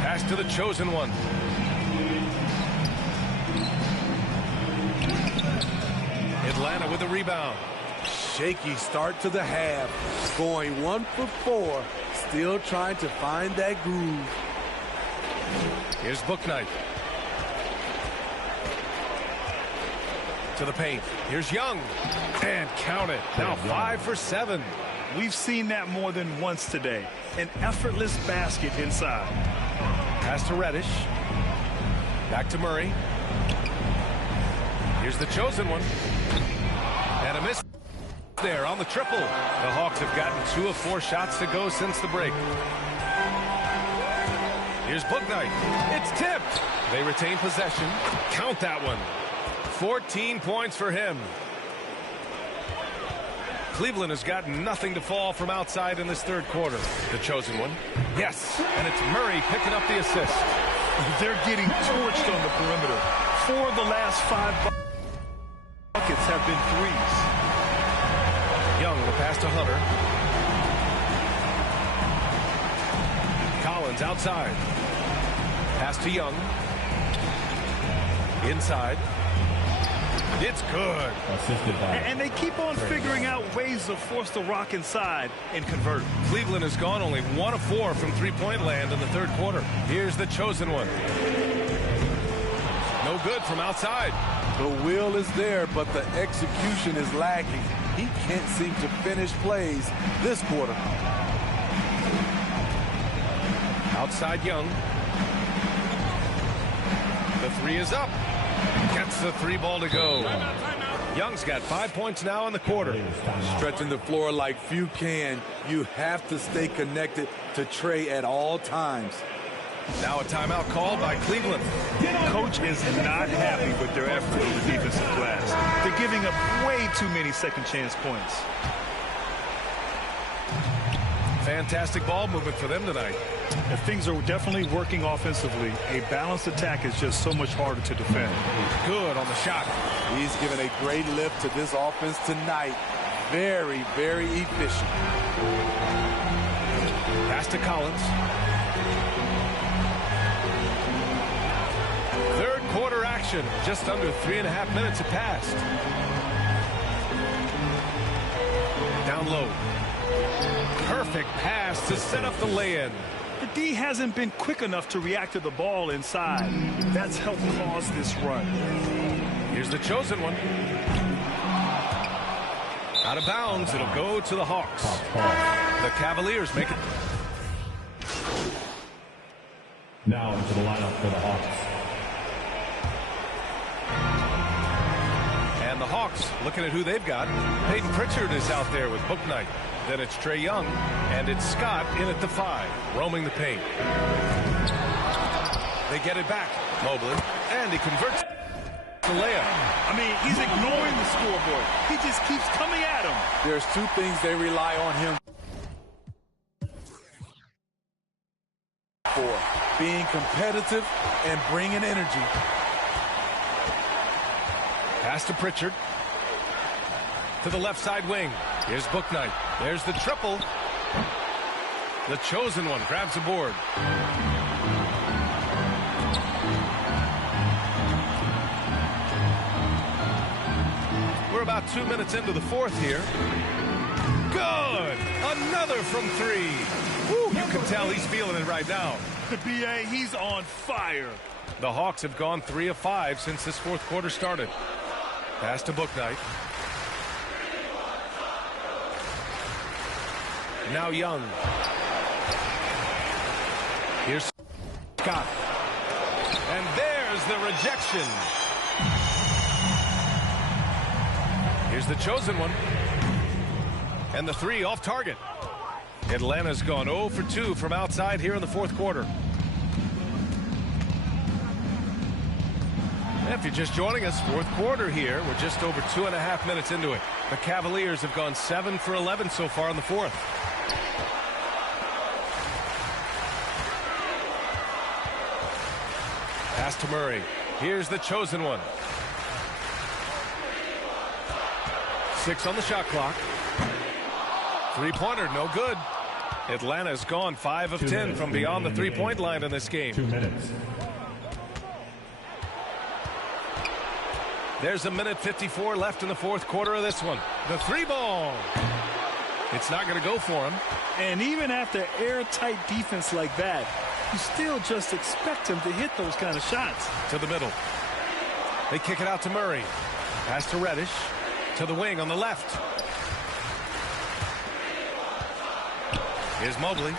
Pass to the chosen one. Atlanta with the rebound. Shaky start to the half. Going 1 for 4. Still trying to find that groove. Here's Bouknight. To the paint. Here's Young. And count it. Now 5 for 7. We've seen that more than once today. An effortless basket inside. Pass to Reddish. Back to Murray. Here's the chosen one. And a miss there on the triple. The Hawks have gotten 2 of 4 shots to go since the break. Here's Bouknight. It's tipped. They retain possession. Count that one. 14 points for him. Cleveland has gotten nothing to fall from outside in this third quarter. The chosen one. Yes. And it's Murray picking up the assist. They're getting torched on the perimeter. 4 of the last 5 buckets have been threes. Young will pass to Hunter. Collins outside. Pass to Young. Inside. It's good. And they keep on figuring out ways to force the rock inside and convert. Cleveland has gone only 1 of 4 from three-point land in the third quarter. Here's the chosen one. No good from outside. The will is there, but the execution is lacking. He can't seem to finish plays this quarter. Outside Young. The 3 is up. Gets the 3 ball to go. Young's got 5 points now in the quarter. Stretching the floor like few can. You have to stay connected to Trae at all times. Now a timeout called by Cleveland. Coach is not happy with their effort on the defensive glass. They're giving up way too many second chance points. Fantastic ball movement for them tonight. Things are definitely working offensively. A balanced attack is just so much harder to defend. Good on the shot. He's given a great lift to this offense tonight. Very, very efficient. Pass to Collins. Third quarter action. Just under 3.5 minutes have passed. Down low. Perfect pass to set up the lay-in. The D hasn't been quick enough to react to the ball inside. That's helped cause this run. Here's the chosen one. Out of bounds. It'll go to the Hawks. The Cavaliers make it. Now into the lineup for the Hawks. And the Hawks, looking at who they've got. Peyton Pritchard is out there with Bouknight. Then it's Trae Young, and it's Scott in at the 5, roaming the paint. They get it back. Mobley, and he converts the layup. I mean, he's ignoring the scoreboard. He just keeps coming at him. There's 2 things they rely on him for: being competitive and bringing energy. Pass to Pritchard. To the left side wing. Here's Bouknight. There's the triple. The chosen one grabs the board. We're about 2 minutes into the fourth here. Good! Another from 3. Woo, you can tell he's feeling it right now. The BA, he's on fire. The Hawks have gone 3 of 5 since this fourth quarter started. Pass to Bouknight. Now Young. Here's Scott. And there's the rejection. Here's the chosen one. And the three off target. Atlanta's gone 0 for 2 from outside here in the fourth quarter. If you're just joining us, fourth quarter here. We're just over 2.5 minutes into it. The Cavaliers have gone 7 for 11 so far in the fourth. Pass to Murray. Here's the chosen one. 6 on the shot clock. Three-pointer, no good. Atlanta's gone 5 of 10 from beyond the three-point line in this game. 2 minutes. There's 1:54 left in the fourth quarter of this one. The three ball. It's not going to go for him. And even after airtight defense like that, you still just expect him to hit those kind of shots. To the middle. They kick it out to Murray. Pass to Reddish. To the wing on the left. Here's Mobley.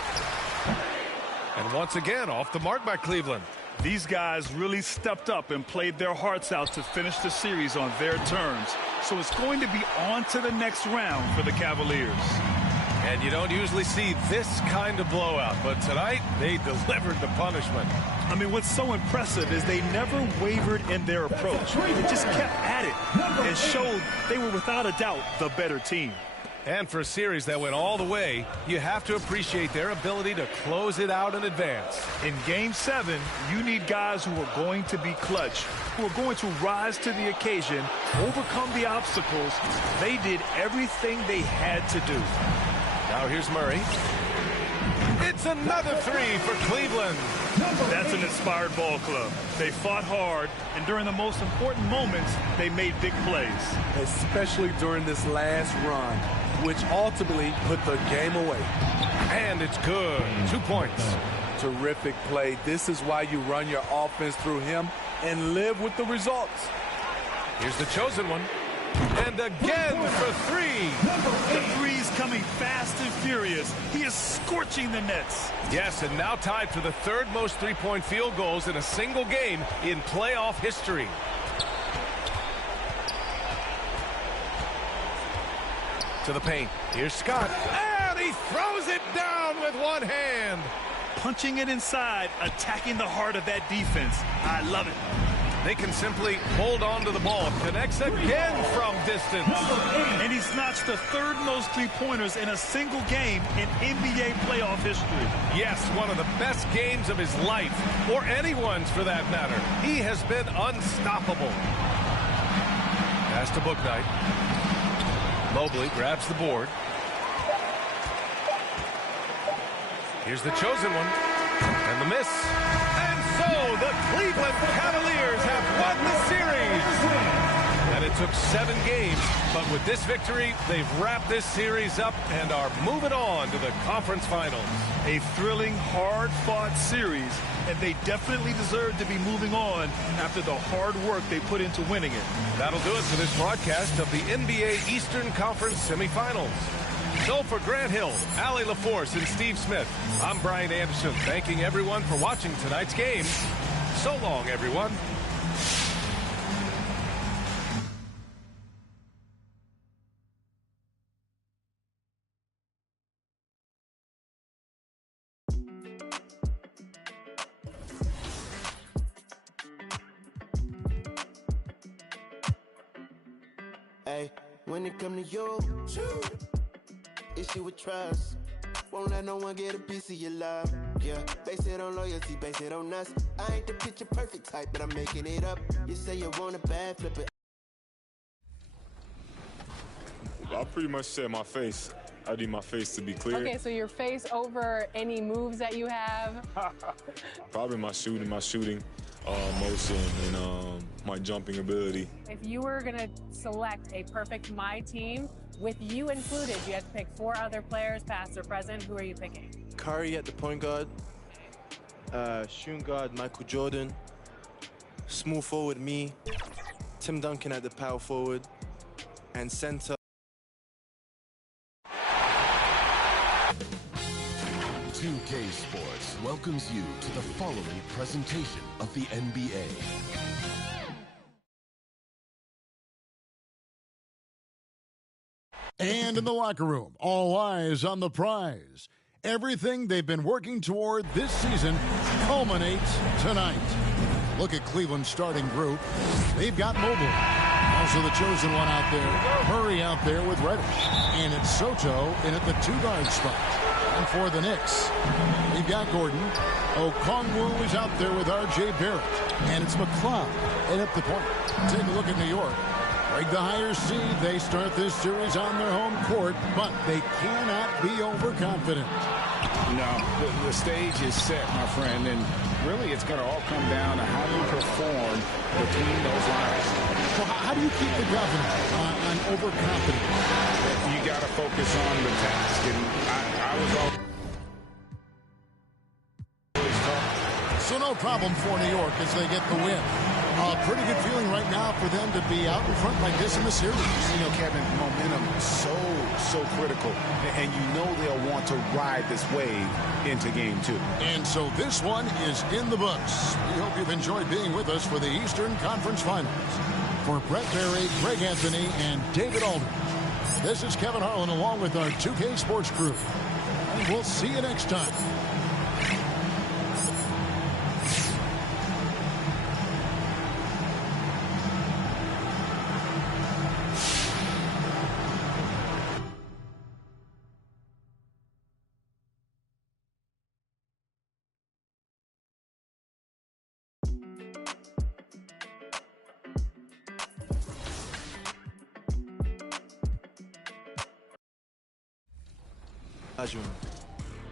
And once again, off the mark by Cleveland. These guys really stepped up and played their hearts out to finish the series on their terms. So it's going to be on to the next round for the Cavaliers. And you don't usually see this kind of blowout, but tonight they delivered the punishment. I mean, what's so impressive is they never wavered in their approach. They just kept at it and showed they were without a doubt the better team. And for a series that went all the way, you have to appreciate their ability to close it out in advance. In Game 7, you need guys who are going to be clutch, who are going to rise to the occasion, overcome the obstacles. They did everything they had to do. Now here's Murray. It's another three for Cleveland. That's an inspired ball club. They fought hard, and during the most important moments, they made big plays. Especially during this last run, which ultimately put the game away. And it's good. 2 points. Terrific play. This is why you run your offense through him and live with the results. Here's the chosen one. And again for three. The three's coming fast and furious. He is scorching the nets. Yes, and now tied for the third most three-point field goals in a single game in playoff history. To the paint. Here's Scott. And he throws it down with one hand. Punching it inside, attacking the heart of that defense. I love it. They can simply hold on to the ball. Connects again from distance. And he's notched the third most three-pointers in a single game in NBA playoff history. Yes, one of the best games of his life, or anyone's for that matter. He has been unstoppable. Pass to Bouknight. Mobley grabs the board. Here's the chosen one. And the miss. And so the Cleveland Cavaliers have won the series. And it took 7 games, but with this victory, they've wrapped this series up and are moving on to the conference finals. A thrilling, hard-fought series, and they definitely deserve to be moving on after the hard work they put into winning it. That'll do it for this broadcast of the NBA Eastern Conference semifinals. So for Grant Hill, Allie LaForce, and Steve Smith, I'm Brian Anderson, thanking everyone for watching tonight's game. So long, everyone. Hey, when it come to you, issue with trust. Won't let no one get a piece of your love. Yeah, base it on loyalty, base it on us. I ain't the picture perfect type, but I'm making it up. You say you want a bad, flip it. I pretty much said my face. I need my face to be clear. Okay, so your face over any moves that you have? Probably my shooting motion, and my jumping ability. If you were going to select a perfect My Team, with you included, you had to pick 4 other players, past or present. Who are you picking? Curry at the point guard, shooting guard Michael Jordan, small forward me, Tim Duncan at the power forward, and center. 2K Sports welcomes you to the following presentation of the NBA. And in the locker room, all eyes on the prize. Everything they've been working toward this season culminates tonight. Look at Cleveland's starting group. They've got Mobley. Also the chosen one out there. Murray out there with Reddish. And it's Soto in at the two-guard spot. And for the Knicks, we've got Gordon. Okongwu is out there with R.J. Barrett. And it's McCloud in at the point. Take a look at New York. Break the higher seed. They start this series on their home court, but they cannot be overconfident. No, the stage is set, my friend, and really it's going to all come down to how you perform between those lines. So how do you keep the governor on overconfidence? You got to focus on the task, and I was all. So no problem for New York as they get the win. Pretty good feeling right now for them to be out in front like this in the series. You know, Kevin, momentum so critical. And you know they'll want to ride this wave into game 2. And so this one is in the books. We hope you've enjoyed being with us for the Eastern Conference Finals. For Brett Berry, Greg Anthony, and David Aldridge, this is Kevin Harlan along with our 2K Sports crew. And we'll see you next time.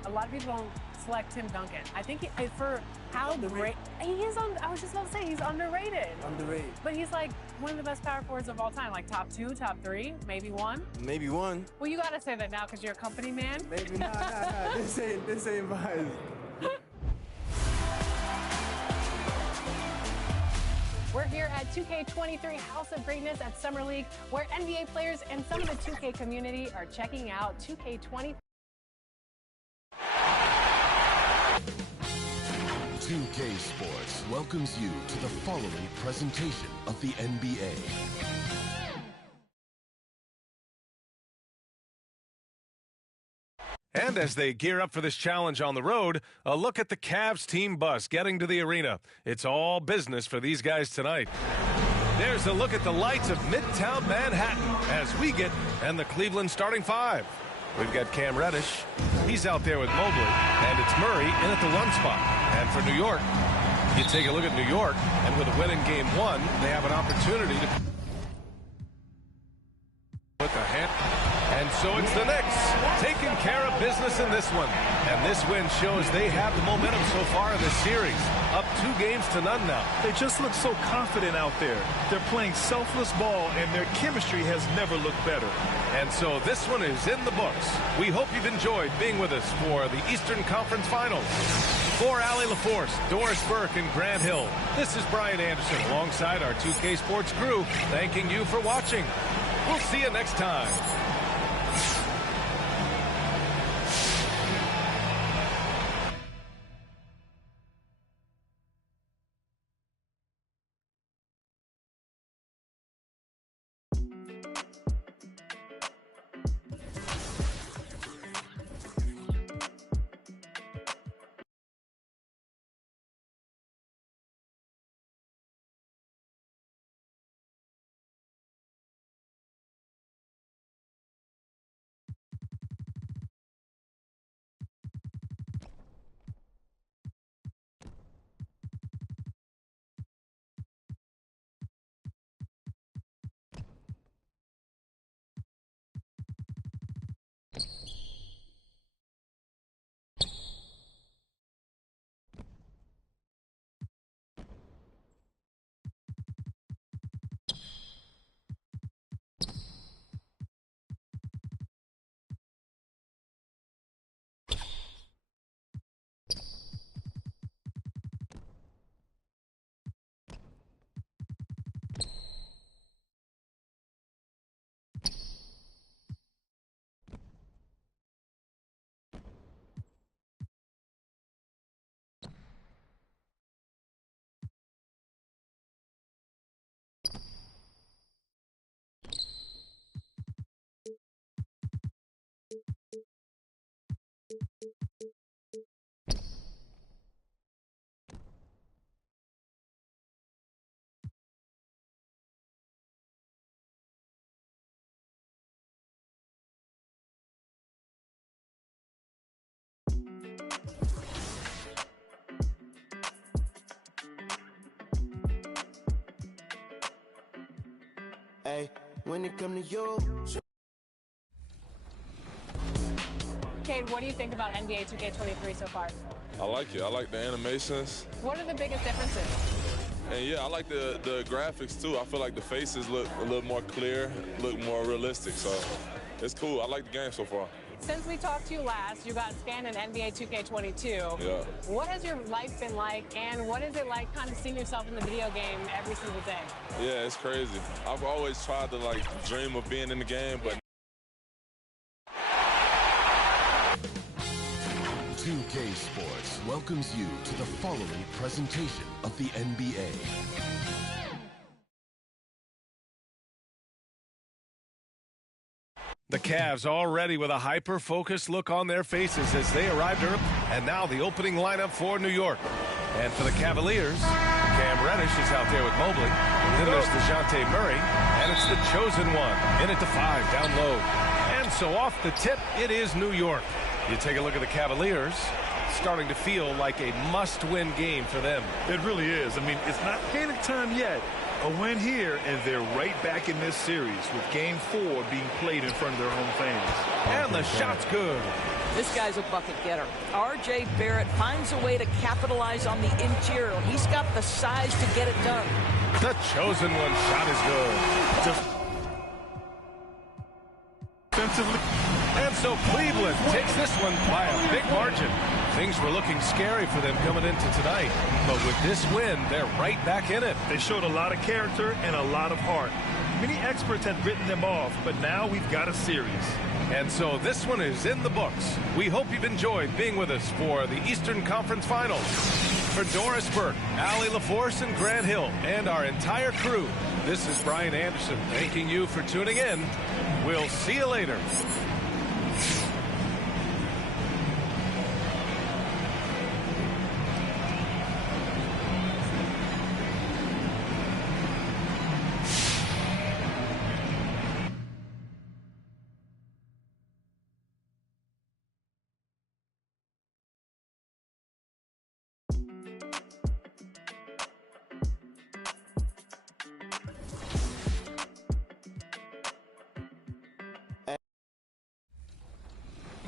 A lot of people don't select Tim Duncan. I think for how great he is on. I was just about to say he's underrated. Underrated. But he's like one of the best power forwards of all time. Like top 2, top 3, maybe 1. Maybe 1. Well, you gotta say that now because you're a company man. Maybe nah. This ain't mine. We're here at 2K23 House of Greatness at Summer League, where NBA players and some of the 2K community are checking out 2K23. 2K Sports welcomes you to the following presentation of the NBA. And as they gear up for this challenge on the road, a look at the Cavs team bus getting to the arena. It's all business for these guys tonight. There's a look at the lights of Midtown Manhattan as we get and the Cleveland starting 5. We've got Cam Reddish. He's out there with Mobley. And it's Murray in at the 1 spot. And for New York, you take a look at New York, and with a win in game 1, they have an opportunity to put the hand. And so it's the Knicks taking care of business in this one. And this win shows they have the momentum so far in this series. Up 2-0 now. They just look so confident out there. They're playing selfless ball, and their chemistry has never looked better. And so this one is in the books. We hope you've enjoyed being with us for the Eastern Conference Finals. For Allie LaForce, Doris Burke, and Grant Hill, this is Brian Anderson alongside our 2K Sports crew, thanking you for watching. We'll see you next time. when it come to you. Cade, what do you think about NBA 2K23 so far? I like it. I like the animations. What are the biggest differences? And yeah, I like the graphics too. I feel like the faces look a little more clear, look more realistic. So it's cool. I like the game so far. Since we talked to you last, you got scanned in NBA 2K22. Yeah. What has your life been like, and what is it like kind of seeing yourself in the video game every single day? Yeah, it's crazy. I've always tried to like dream of being in the game, but 2K Sports welcomes you to the following presentation of the NBA. The Cavs already with a hyper-focused look on their faces as they arrived early. And now the opening lineup for New York. And for the Cavaliers, Cam Reddish is out there with Mobley. Then there's DeJounte Murray, and it's the chosen one. In at the 5, down low. And so off the tip, it is New York. You take a look at the Cavaliers, starting to feel like a must-win game for them. It really is. I mean, it's not panic time yet. A win here, and they're right back in this series with Game 4 being played in front of their home fans. And the shot's good. This guy's a bucket getter. R.J. Barrett finds a way to capitalize on the interior. He's got the size to get it done. The chosen one shot is good. Just defensively. And so Cleveland takes this one by a big margin. Things were looking scary for them coming into tonight. But with this win, they're right back in it. They showed a lot of character and a lot of heart. Many experts had written them off, but now we've got a series. And so this one is in the books. We hope you've enjoyed being with us for the Eastern Conference Finals. For Doris Burke, Allie LaForce, and Grant Hill, and our entire crew, this is Brian Anderson thanking you for tuning in. We'll see you later.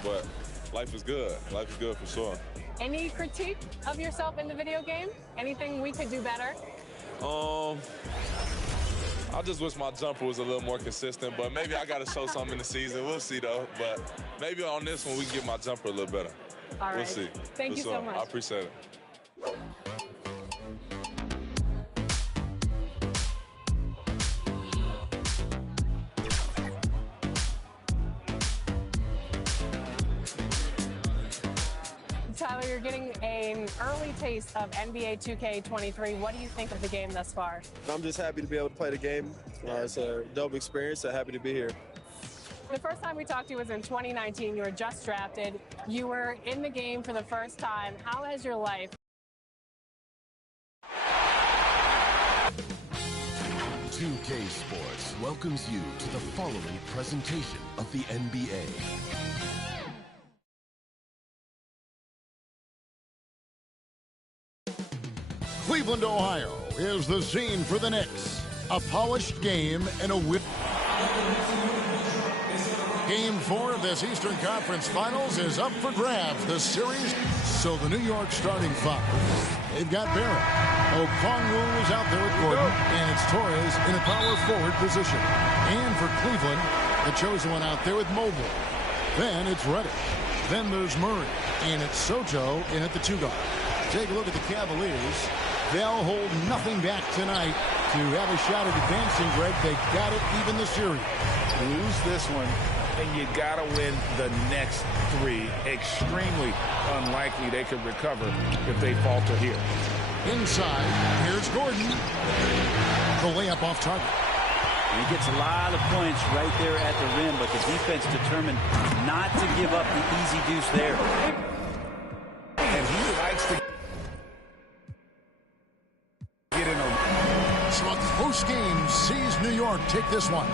But life is good. Life is good for sure. Any critique of yourself in the video game? Anything we could do better? I just wish my jumper was a little more consistent, but maybe I got to show something in the season. We'll see, though. But maybe on this one, we can get my jumper a little better. All right. We'll see. Thank you so much. I appreciate it. Tyler, you're getting an early taste of NBA 2K23. What do you think of the game thus far? I'm just happy to be able to play the game. It's a dope experience, so happy to be here. The first time we talked to you was in 2019. You were just drafted. You were in the game for the first time. How has your life? 2K Sports welcomes you to the following presentation of the NBA. Cleveland, Ohio is the scene for the Knicks. A polished game and a win. Game 4 of this Eastern Conference Finals is up for grabs. The series, so the New York starting 5. They've got Barrett. Okongwu is out there with Gordon, and it's Torres in a power forward position. And for Cleveland, the chosen one out there with Mobley. Then it's Reddish. Then there's Murray, and it's Soto in at the 2 guard. Take a look at the Cavaliers. They'll hold nothing back tonight to have a shot at advancing, Greg. They got it even the series. Lose this one, and you got to win the next 3. Extremely unlikely they could recover if they falter here. Inside, here's Gordon. The layup off target. And he gets a lot of points right there at the rim, but the defense determined not to give up the easy deuce there. And he likes to get in a... So a close game sees New York take this one.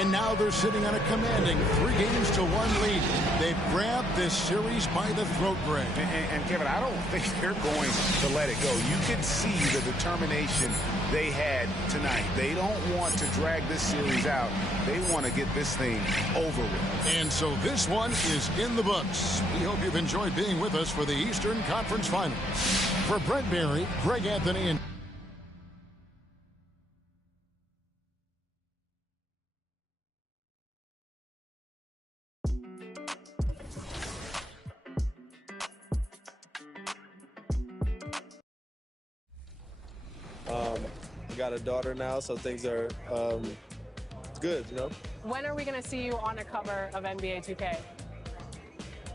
And now they're sitting on a commanding 3-1 lead. They've grabbed this series by the throat, Greg. And Kevin, I don't think they're going to let it go. You can see the determination they had tonight. They don't want to drag this series out. They want to get this thing over with. And so this one is in the books. We hope you've enjoyed being with us for the Eastern Conference Finals. For Brent Barry, Greg Anthony, and got a daughter now, so things are good, you know. When are we going to see you on a cover of NBA 2K?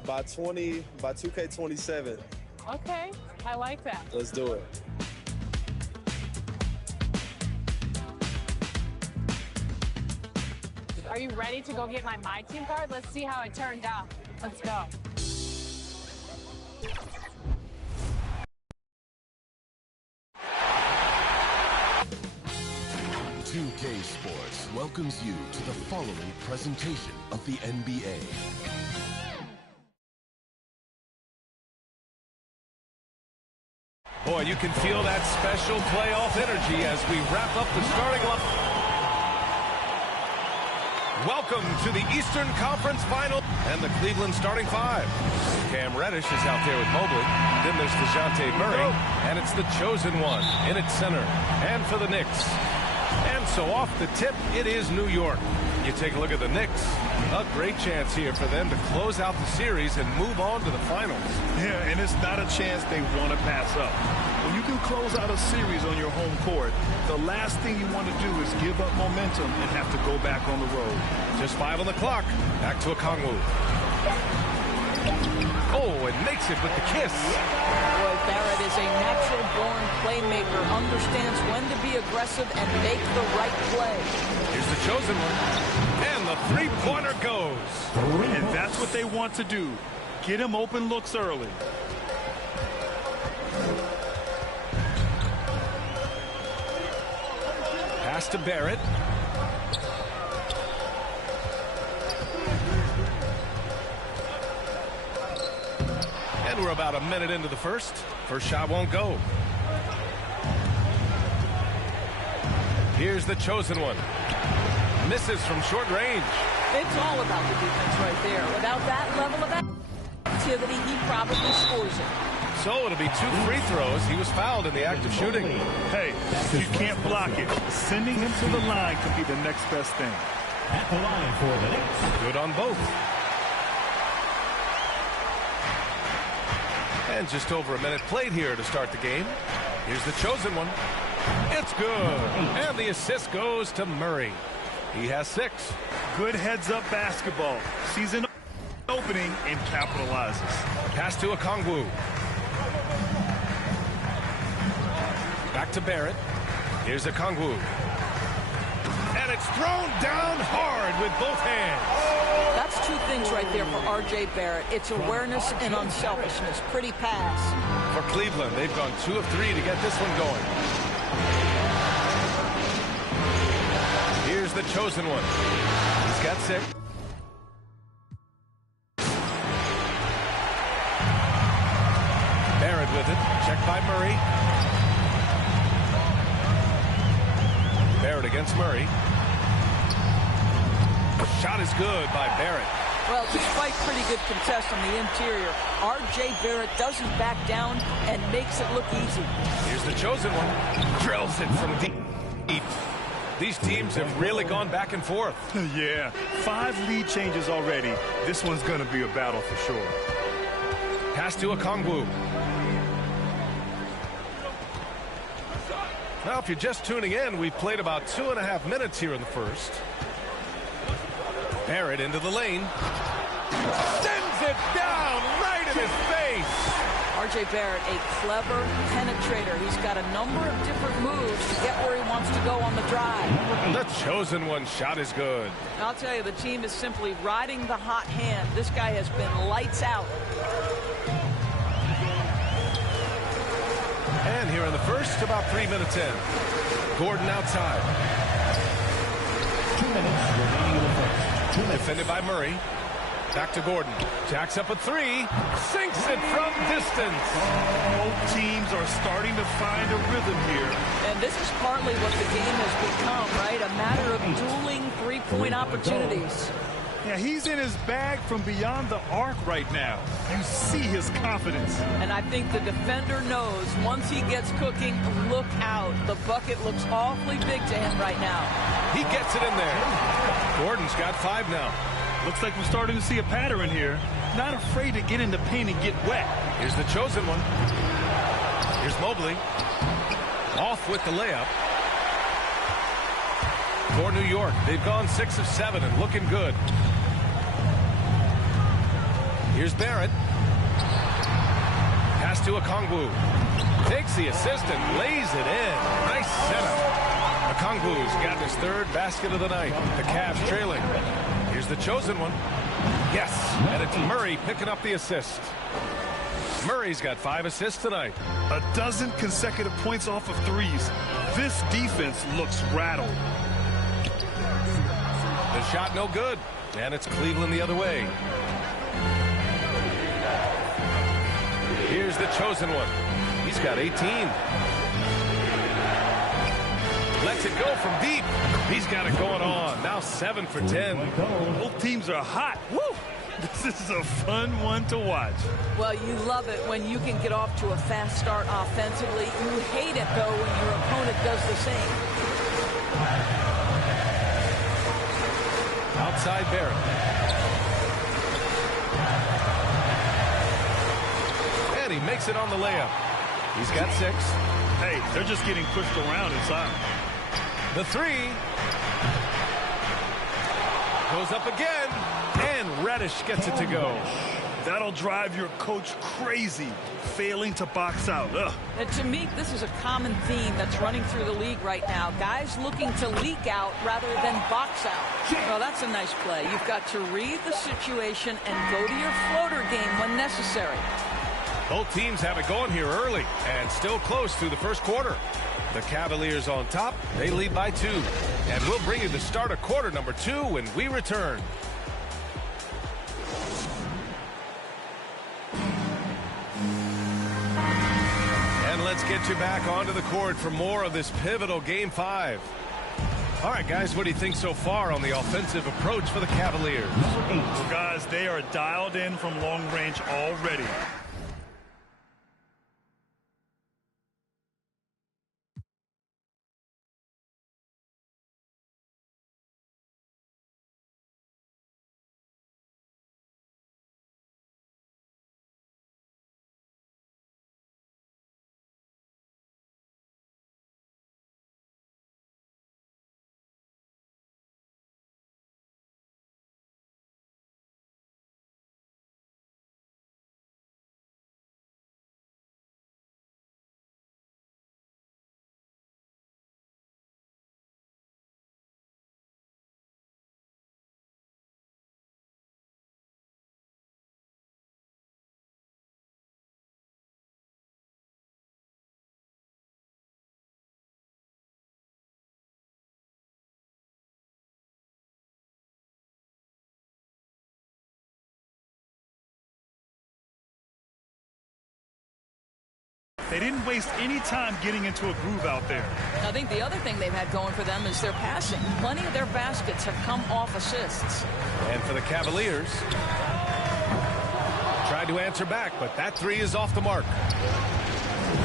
By 2K27. Okay, I like that. Let's do it. Are you ready to go get my team card? Let's see how it turned out. Let's go. 2K Sports welcomes you to the following presentation of the NBA. Boy, you can feel that special playoff energy as we wrap up the starting line. Welcome to the Eastern Conference Final and the Cleveland starting five. Cam Reddish is out there with Mobley. Then there's DeJounte Murray, and it's the chosen one in its center. And for the Knicks. And so off the tip, it is New York. You take a look at the Knicks. A great chance here for them to close out the series and move on to the finals. Yeah, and it's not a chance they want to pass up. When you can close out a series on your home court, the last thing you want to do is give up momentum and have to go back on the road. Just 5 on the clock. Back to Okongwu. Oh, and makes it with the kiss. Boy, Barrett is a natural-born playmaker, understands when to be aggressive and make the right play. Here's the chosen one. And the three-pointer goes. And that's what they want to do. Get him open looks early. Pass to Barrett. And we're about a minute into the first. First shot won't go. Here's the chosen one. Misses from short range. It's all about the defense right there. Without that level of activity, he probably scores it. So it'll be 2 free throws. He was fouled in the act of shooting. Hey, you can't block it. Sending him to the line could be the next best thing. At the line for the Knicks. Good on both. And just over a minute played here to start the game. Here's the chosen one. It's good. And the assist goes to Murray. He has 6. Good heads-up basketball. Sees an opening and capitalizes. Pass to Okongwu. Back to Barrett. Here's Okongwu. And it's thrown down hard with both hands. That's 2 things right there for R.J. Barrett. It's awareness and unselfishness. Pretty pass. For Cleveland, they've gone 2 of 3 to get this one going. Here's the chosen one. He's got 6. Barrett with it. Checked by Murray. Barrett against Murray. Shot is good by Barrett. Well, despite pretty good contest on the interior, R.J. Barrett doesn't back down and makes it look easy. Here's the chosen one. Drills it from deep. These teams have really gone back and forth. Yeah, 5 lead changes already. This one's going to be a battle for sure. Pass to Okongwu. Now, if you're just tuning in, we've played about 2.5 minutes here in the first. Barrett into the lane. Sends it down right in his face. R.J. Barrett, a clever penetrator. He's got a number of different moves to get where he wants to go on the drive. The chosen one shot is good. I'll tell you, the team is simply riding the hot hand. This guy has been lights out. And here in the first, about 3 minutes in. Gordon outside. 2 minutes remaining in the first. 2 minutes. Defended by Murray. Back to Gordon. Jacks up a three. Sinks it from distance. Both teams are starting to find a rhythm here. And this is partly what the game has become, right? A matter of dueling three-point opportunities. Yeah, he's in his bag from beyond the arc right now. You see his confidence. And I think the defender knows once he gets cooking, look out. The bucket looks awfully big to him right now. He gets it in there. Gordon's got 5 now. Looks like we're starting to see a pattern here. Not afraid to get in the paint and get wet. Here's the chosen one. Here's Mobley. Off with the layup. For New York, they've gone 6 of 7 and looking good. Here's Barrett. Pass to Okongwu. Takes the assist and lays it in. Nice setup. Okongwu's got his 3rd basket of the night. The Cavs trailing. Here's the chosen one. Yes, and it's Murray picking up the assist. Murray's got 5 assists tonight. A dozen consecutive points off of threes. This defense looks rattled. The shot no good, and it's Cleveland the other way. Here's the chosen one. He's got 18. Lets it go from deep. He's got it going on. Now 7 for 10. Both teams are hot. Woo! This is a fun one to watch. Well, you love it when you can get off to a fast start offensively. You hate it, though, when your opponent does the same. Outside Barrett. And he makes it on the layup. He's got 6. Hey, they're just getting pushed around inside. The 3 goes up again, and Reddish gets it to go. That'll drive your coach crazy, failing to box out. Ugh. And to me, this is a common theme that's running through the league right now. Guys looking to leak out rather than box out. Well, that's a nice play. You've got to read the situation and go to your floater game when necessary. Both teams have it going here early and still close through the first quarter. The Cavaliers on top. They lead by 2. And we'll bring you the start of quarter number 2 when we return. And let's get you back onto the court for more of this pivotal Game 5. All right, guys, what do you think so far on the offensive approach for the Cavaliers? Well, guys, they are dialed in from long range already. They didn't waste any time getting into a groove out there. I think the other thing they've had going for them is their passing. Plenty of their baskets have come off assists. And for the Cavaliers, tried to answer back, but that 3 is off the mark.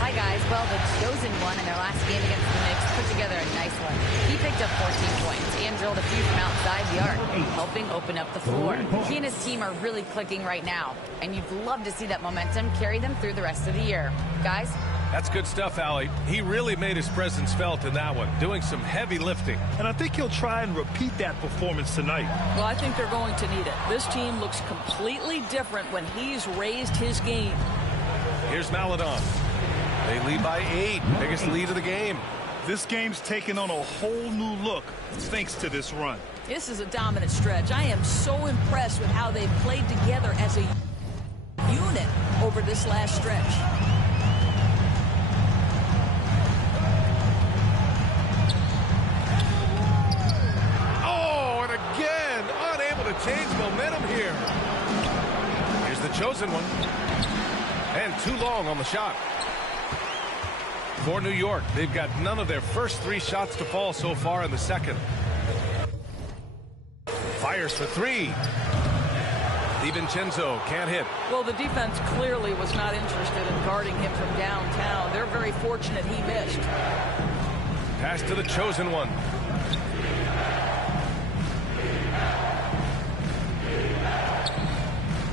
Hi, guys. Well, the chosen one in their last game against the Knicks put together a nice one. He picked up 14 points and drilled a few from outside the arc, helping open up the floor. He and his team are really clicking right now, and you'd love to see that momentum carry them through the rest of the year. Guys? That's good stuff, Allie. He really made his presence felt in that one, doing some heavy lifting. And I think he'll try and repeat that performance tonight. Well, I think they're going to need it. This team looks completely different when he's raised his game. Here's Maledon. They lead by 8, biggest lead of the game. This game's taken on a whole new look thanks to this run. This is a dominant stretch. I am so impressed with how they've played together as a unit over this last stretch. Oh, and again, unable to change momentum here. chosen one. And too long on the shot. For New York, they've got none of their first 3 shots to fall so far in the second. Fires for 3. DiVincenzo can't hit. Well, the defense clearly was not interested in guarding him from downtown. They're very fortunate he missed. Pass to the chosen one.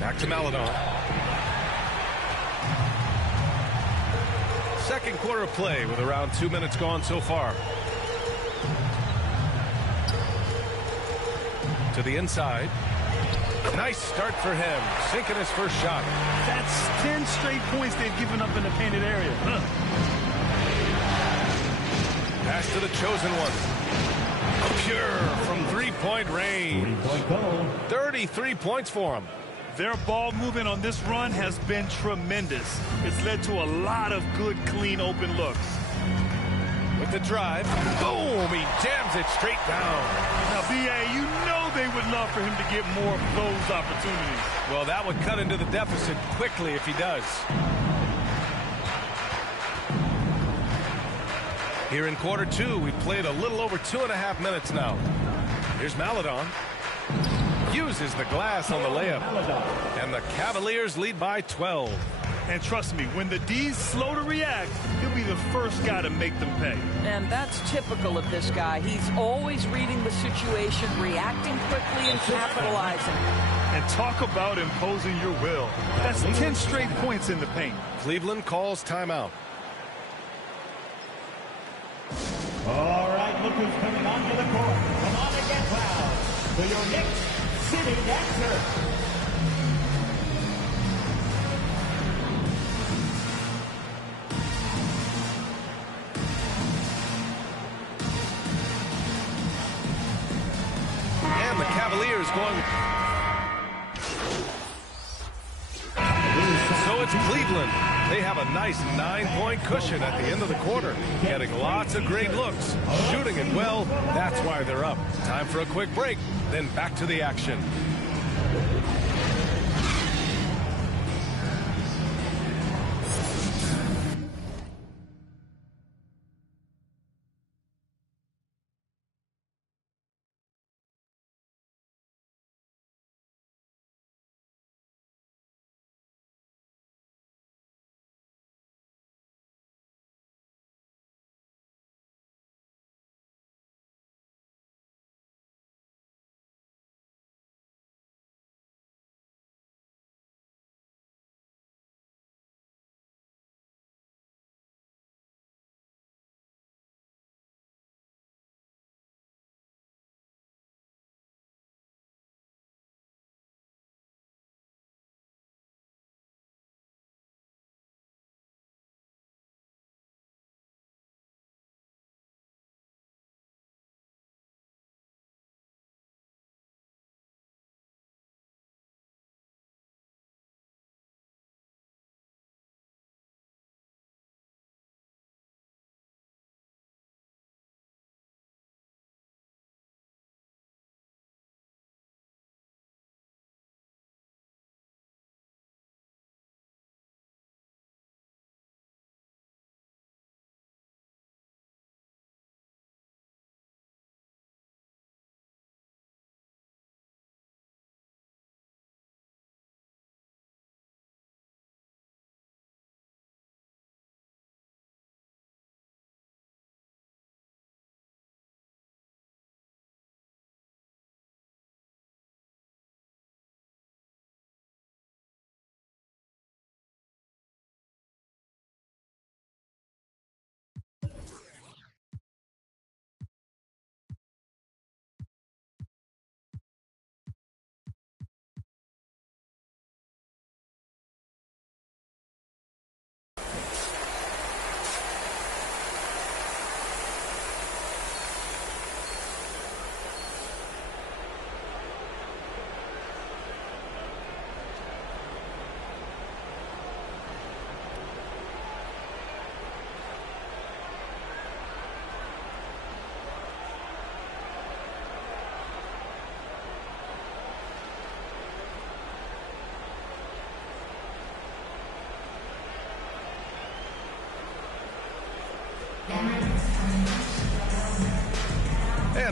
Back to Maledon. Second quarter play with around 2 minutes gone so far. To the inside. Nice start for him. Sinking his first shot. That's 10 straight points they've given up in the painted area. Pass to the chosen one. Pure from three-point range. 33 points for him. Their ball movement on this run has been tremendous. It's led to a lot of good, clean, open looks. With the drive, boom, he jams it straight down. Now, B.A., you know they would love for him to get more of those opportunities. Well, that would cut into the deficit quickly if he does. Here in quarter 2, we've played a little over 2.5 minutes now. Here's Maledon. Uses the glass on the layup. And the Cavaliers lead by 12. And trust me, when the D's slow to react, he'll be the first guy to make them pay. And that's typical of this guy. He's always reading the situation, reacting quickly, and capitalizing. And talk about imposing your will. That's 10 straight points in the paint. Cleveland calls timeout. All right, look who's coming onto the court. Come on and get loud for your Knicks City Dancer. And the Cavaliers going. So it's Cleveland. They have a nice 9-point cushion at the end of the quarter. Getting lots of great looks. Shooting it well. That's why they're up. Time for a quick break. Then back to the action.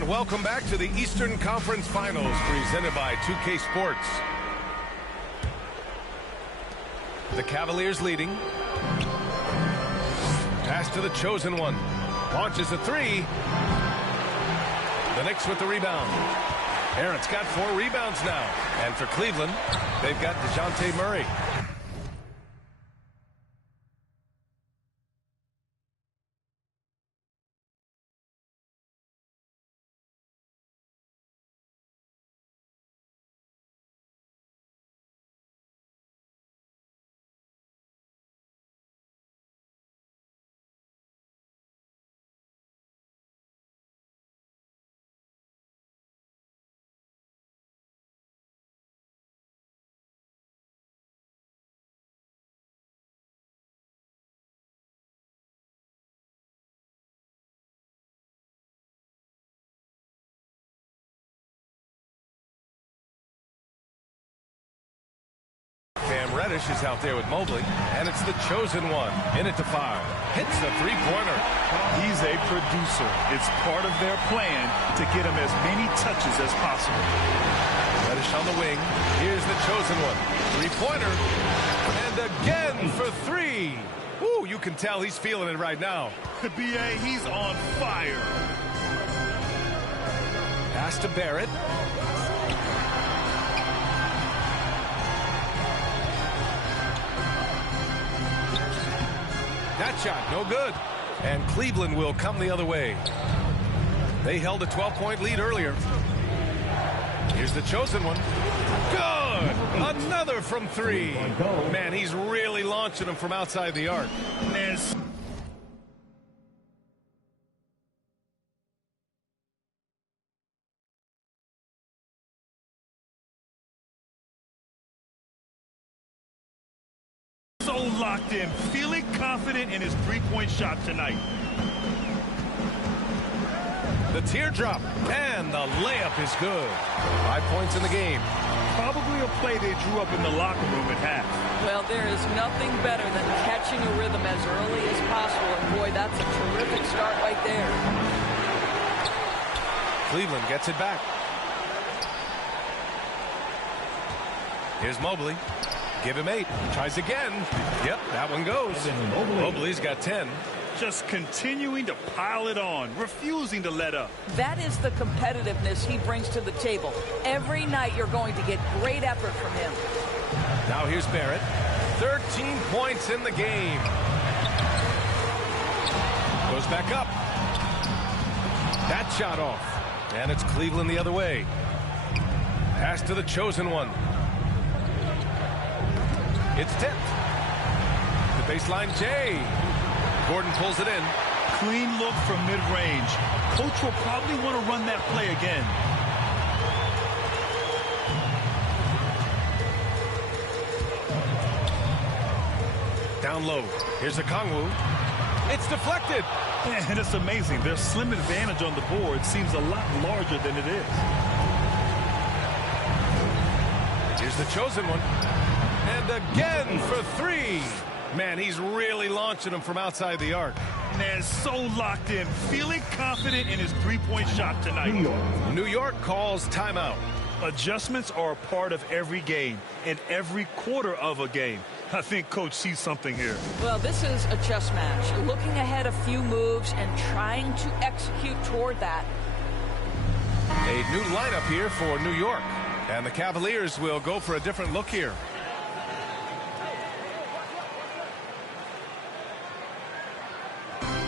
And welcome back to the Eastern Conference Finals presented by 2K Sports. The Cavaliers leading. Pass to the chosen one. Launches a three. The Knicks with the rebound. Aaron's got 4 rebounds now. And for Cleveland, they've got DeJounte Murray. Cam Reddish is out there with Mobley, and it's the chosen one. In it to fire. Hits the three-pointer. He's a producer. It's part of their plan to get him as many touches as possible. Reddish on the wing. Here's the chosen one. Three-pointer. And again for 3. Ooh, you can tell he's feeling it right now. B.A., he's on fire. Pass to Barrett. That shot, no good. And Cleveland will come the other way. They held a 12-point lead earlier. Here's the chosen one. Good! Another from 3. Man, he's really launching them from outside the arc. So locked in, feeling confident in his three-point shot tonight. The teardrop, and the layup is good. 5 points in the game. Probably a play they drew up in the locker room at half. Well, there is nothing better than catching a rhythm as early as possible. And boy, that's a terrific start right there. Cleveland gets it back. Here's Mobley. Give him 8. Tries again. Yep, that one goes. Mobley's got 10. Just continuing to pile it on, refusing to let up. That is the competitiveness he brings to the table. Every night you're going to get great effort from him. Now here's Barrett. 13 points in the game. Goes back up. That shot off. And it's Cleveland the other way. Pass to the chosen one. It's tipped. The baseline J. Gordon pulls it in. Clean look from mid-range. Coach will probably want to run that play again. Down low. Here's a Okongwu. It's deflected. Man, it's amazing. Their slim advantage on the board seems a lot larger than it is. Here's the chosen one. And again for 3. Man, he's really launching them from outside the arc. Man, so locked in, feeling confident in his three-point shot tonight. New York calls timeout. Adjustments are a part of every game and every quarter of a game. I think Coach sees something here. Well, this is a chess match. Looking ahead a few moves and trying to execute toward that. A new lineup here for New York. And the Cavaliers will go for a different look here.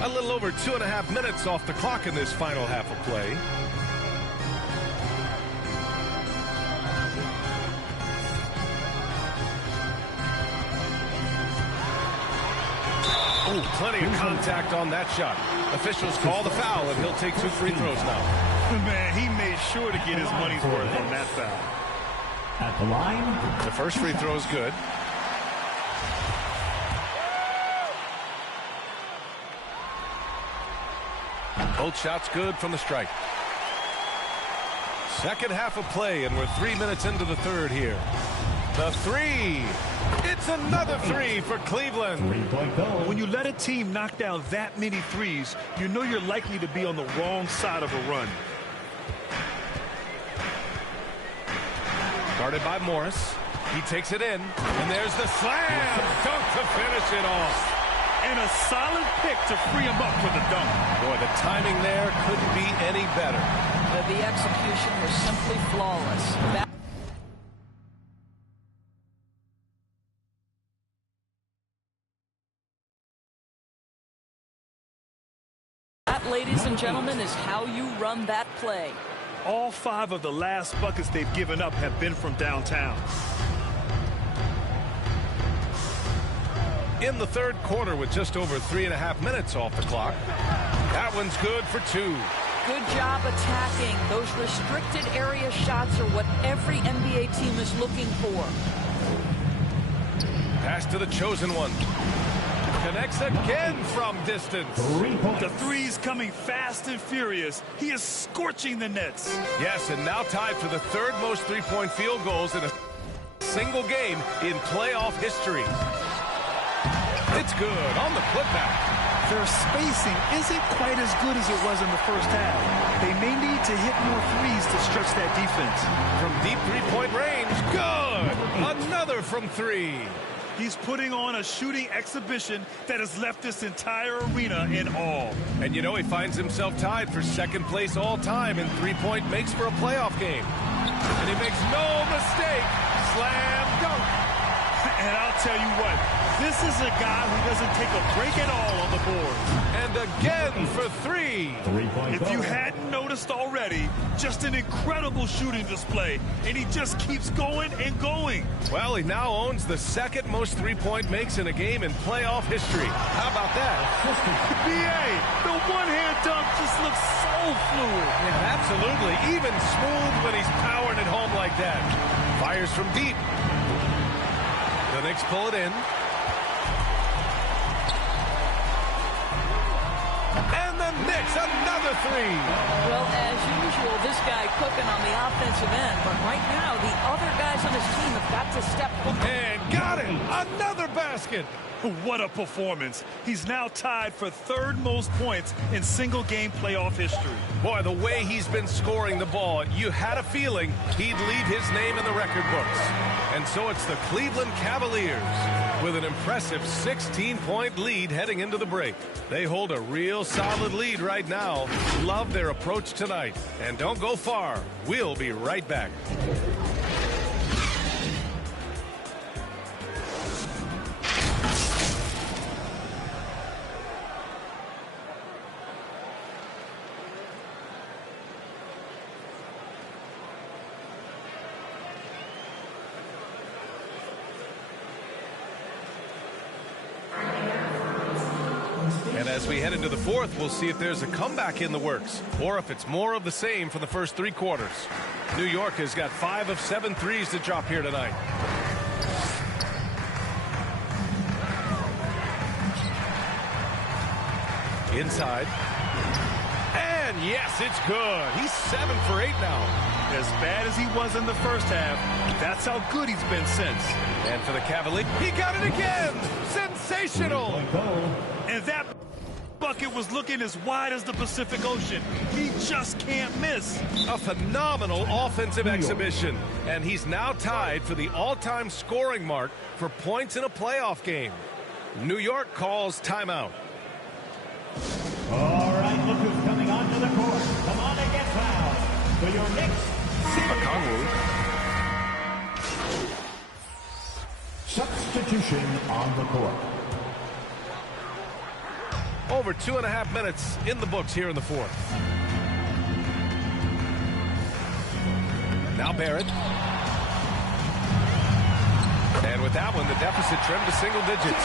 A little over 2.5 minutes off the clock in this final half of play. Oh, plenty of contact on that shot. Officials call the foul, and he'll take 2 free throws now. Man, he made sure to get his money's worth on that foul. At the line. The first free throw is good. Both shots good from the strike. Second half of play, and we're 3 minutes into the third here. The 3. It's another 3 for Cleveland. When you let a team knock down that many threes, you know you're likely to be on the wrong side of a run. Guarded by Morris. He takes it in, and there's the slam dunk to finish it off. And a solid pick to free him up for the dunk. Boy, the timing there couldn't be any better. The execution was simply flawless. That, ladies and gentlemen, is how you run that play. All 5 of the last buckets they've given up have been from downtown. In the third quarter with just over 3.5 minutes off the clock. That one's good for 2. Good job attacking. Those restricted area shots are what every NBA team is looking for. Pass to the chosen one. Connects again from distance. The three's coming fast and furious. He is scorching the nets. Yes, and now tied for the third most three-point field goals in a single game in playoff history. It's good on the putback. Their spacing isn't quite as good as it was in the first half. They may need to hit more threes to stretch that defense. From deep three-point range, good! Another from 3. He's putting on a shooting exhibition that has left this entire arena in awe. And you know he finds himself tied for second place all time in three-point makes for a playoff game. And he makes no mistake. Slam dunk. And I'll tell you what, this is a guy who doesn't take a break at all on the board. And again for 3. If you hadn't noticed already, just an incredible shooting display. And he just keeps going and going. Well, he now owns the second most three-point makes in a game in playoff history. How about that? B.A., the one-hand dunk just looks so fluid. Yeah, absolutely. Even smooth when he's powering it home like that. Fires from deep. The Knicks pull it in. And the Knicks, another 3. Well, as usual, this guy cooking on the offensive end. But right now, the other guys on his team have got to step up. And got it. Another basket. What a performance. He's now tied for third most points in single-game playoff history. Boy, the way he's been scoring the ball, you had a feeling he'd leave his name in the record books. And so it's the Cleveland Cavaliers with an impressive 16-point lead heading into the break. They hold a real solid lead right now. Love their approach tonight. And don't go far. We'll be right back. And as we head into the fourth, we'll see if there's a comeback in the works or if it's more of the same for the first 3 quarters. New York has got 5 of 7 threes to drop here tonight. Inside. And yes, it's good. He's 7 for 8 now. As bad as he was in the first half, that's how good he's been since. And for the Cavaliers, he got it again. Sensational. And that bucket was looking as wide as the Pacific Ocean. He just can't miss. A phenomenal offensive exhibition. And he's now tied for the all-time scoring mark for points in a playoff game. New York calls timeout. All right, look who's coming onto the court. Come on and get fouled. For your next substitution on the court. Over 2.5 minutes in the books here in the fourth. Now Barrett. And with that one, the deficit trimmed to single digits.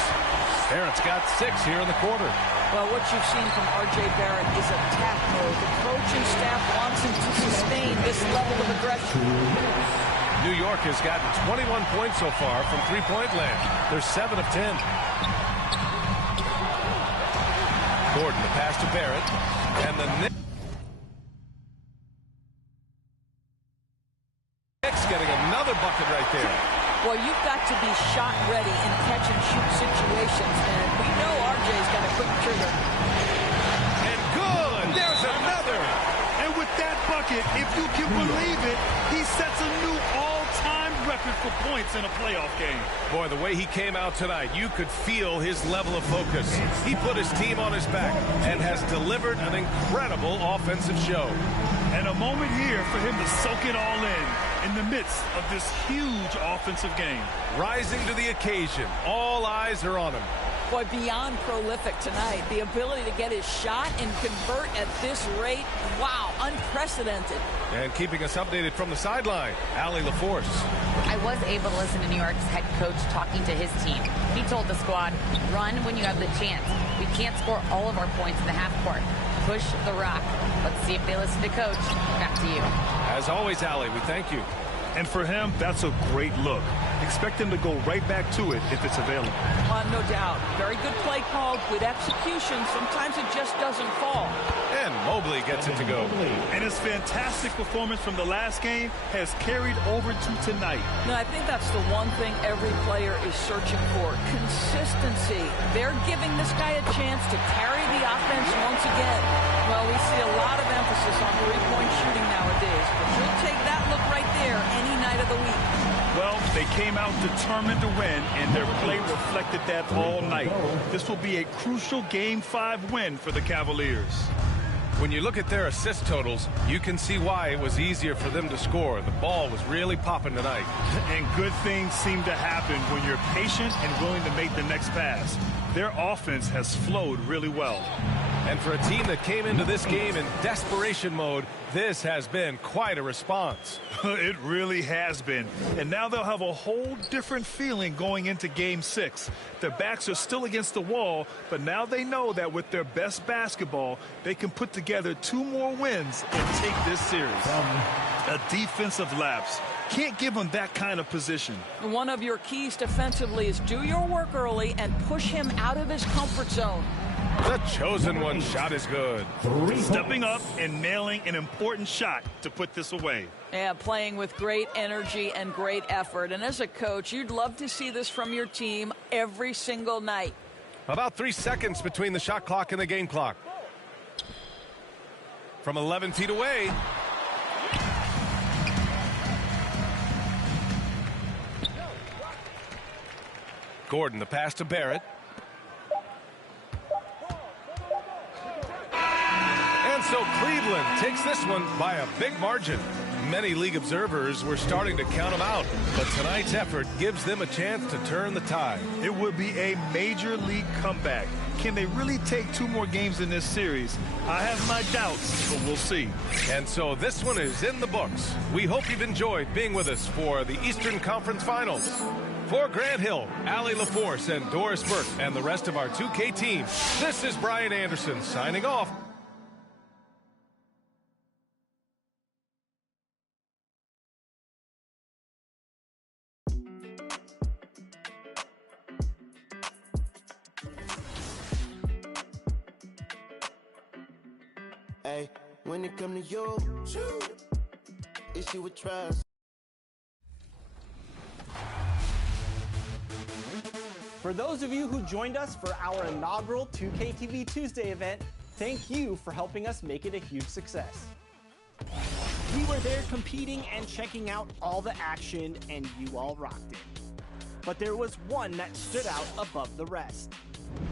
Barrett's got 6 here in the quarter. Well, what you've seen from R.J. Barrett is attack mode. The coach and staff wants him to sustain this level of aggression. New York has gotten 21 points so far from three-point land. They're 7 of 10. Gordon, the pass to Barrett. And the Knicks getting another bucket right there. Well, you've got to be shot ready in catch-and-shoot situations, and we know RJ's got a quick trigger. And good! There's another! And with that bucket, if you can believe it, he sets a new all-time for points in a playoff game. Boy, the way he came out tonight, you could feel his level of focus. He put his team on his back and has delivered an incredible offensive show. And a moment here for him to soak it all in the midst of this huge offensive game. Rising to the occasion. All eyes are on him. Boy, beyond prolific tonight. The ability to get his shot and convert at this rate, wow, unprecedented. And keeping us updated from the sideline, Allie LaForce. I was able to listen to New York's head coach talking to his team. He told the squad, run when you have the chance. We can't score all of our points in the half court. Push the rock. Let's see if they listen to coach. Back to you. As always, Allie, we thank you. And for him, that's a great look. Expect him to go right back to it if it's available. No doubt. Very good play call, good execution. Sometimes it just doesn't fall. And Mobley gets it to go. And his fantastic performance from the last game has carried over to tonight. No, I think that's the one thing every player is searching for. Consistency. They're giving this guy a chance to carry the offense once again. Well, we see a lot of emphasis on three-point shooting nowadays, but he'll take that look right there any night of the week. Well, they came out determined to win, and their play reflected that all night. This will be a crucial Game 5 win for the Cavaliers. When you look at their assist totals, you can see why it was easier for them to score. The ball was really popping tonight. And good things seem to happen when you're patient and willing to make the next pass. Their offense has flowed really well. And for a team that came into this game in desperation mode, this has been quite a response. It really has been. And now they'll have a whole different feeling going into Game 6. Their backs are still against the wall, but now they know that with their best basketball, they can put together 2 more wins and take this series. A defensive lapse. Can't give him that kind of position. One of your keys defensively is do your work early and push him out of his comfort zone. The chosen one shot is good. Stepping up and nailing an important shot to put this away. Yeah, playing with great energy and great effort. And as a coach, you'd love to see this from your team every single night. About 3 seconds between the shot clock and the game clock. From 11 feet away. Gordon, the pass to Barrett. And so Cleveland takes this one by a big margin. Many league observers were starting to count them out, but tonight's effort gives them a chance to turn the tide. It would be a major league comeback. Can they really take 2 more games in this series? I have my doubts, but we'll see. And so this one is in the books. We hope you've enjoyed being with us for the Eastern Conference Finals. For Grant Hill, Allie LaForce, and Doris Burke, and the rest of our 2K team, this is Brian Anderson signing off. Hey, when it come to you, issue with trust. For those of you who joined us for our inaugural 2KTV Tuesday event, thank you for helping us make it a huge success. We were there competing and checking out all the action, and you all rocked it. But there was one that stood out above the rest.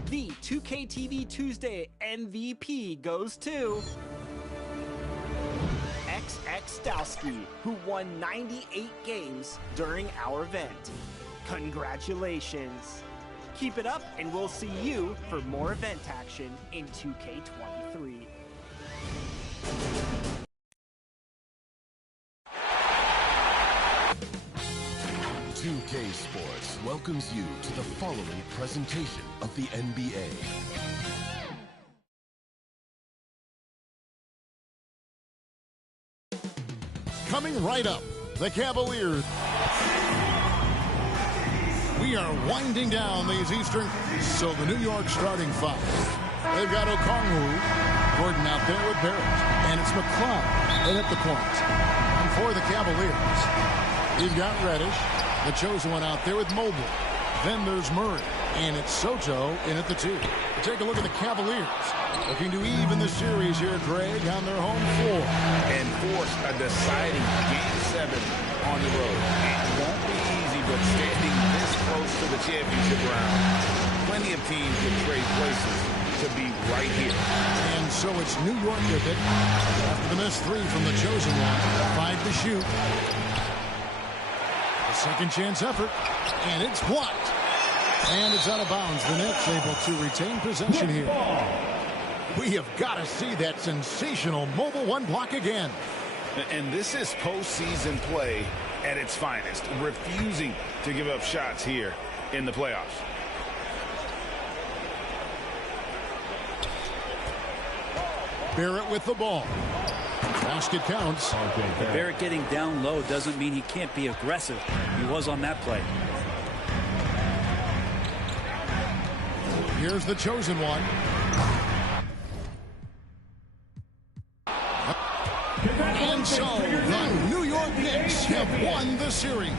The 2KTV Tuesday MVP goes to XX Stowski, who won 98 games during our event. Congratulations! Keep it up, and we'll see you for more event action in 2K23. K Sports welcomes you to the following presentation of the NBA. Coming right up, the Cavaliers. We are winding down these Eastern. So the New York starting 5. They've got Okongwu, Gordon out there with Barrett, and it's McCloud in at the point. And for the Cavaliers, you've got Reddish, the chosen one out there with Mobley. Then there's Murray, and it's Soto in at the 2. Take a look at the Cavaliers. Looking to even the series here, Greg, on their home floor. And force a deciding Game 7 on the road. It won't be easy championship round, plenty of teams would trade places to be right here. And so it's New York with it. After the missed three from the chosen one, 5 to shoot. A second chance effort, and it's blocked. And it's out of bounds. The Nets able to retain possession here. We have got to see that sensational Mobile One block again. And this is postseason play at its finest, refusing to give up shots here in the playoffs. Barrett with the ball. Basket counts. Barrett getting down low doesn't mean he can't be aggressive. He was on that play. Here's the chosen one. And so the New York Knicks have won the series.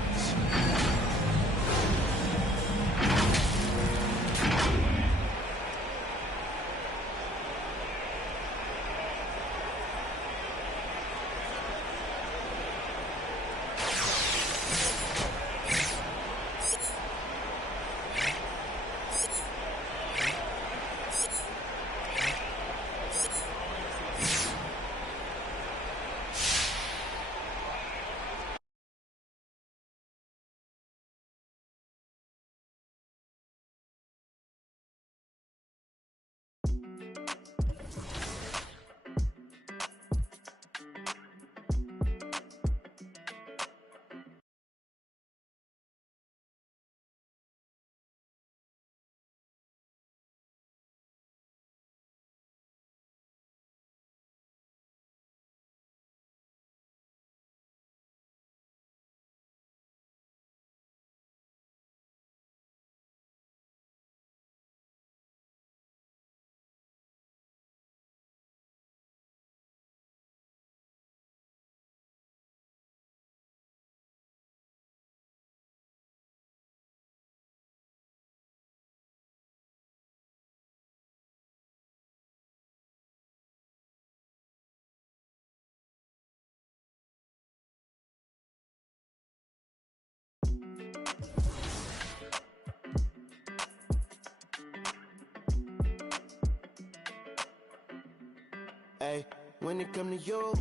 Hey, when it come to you,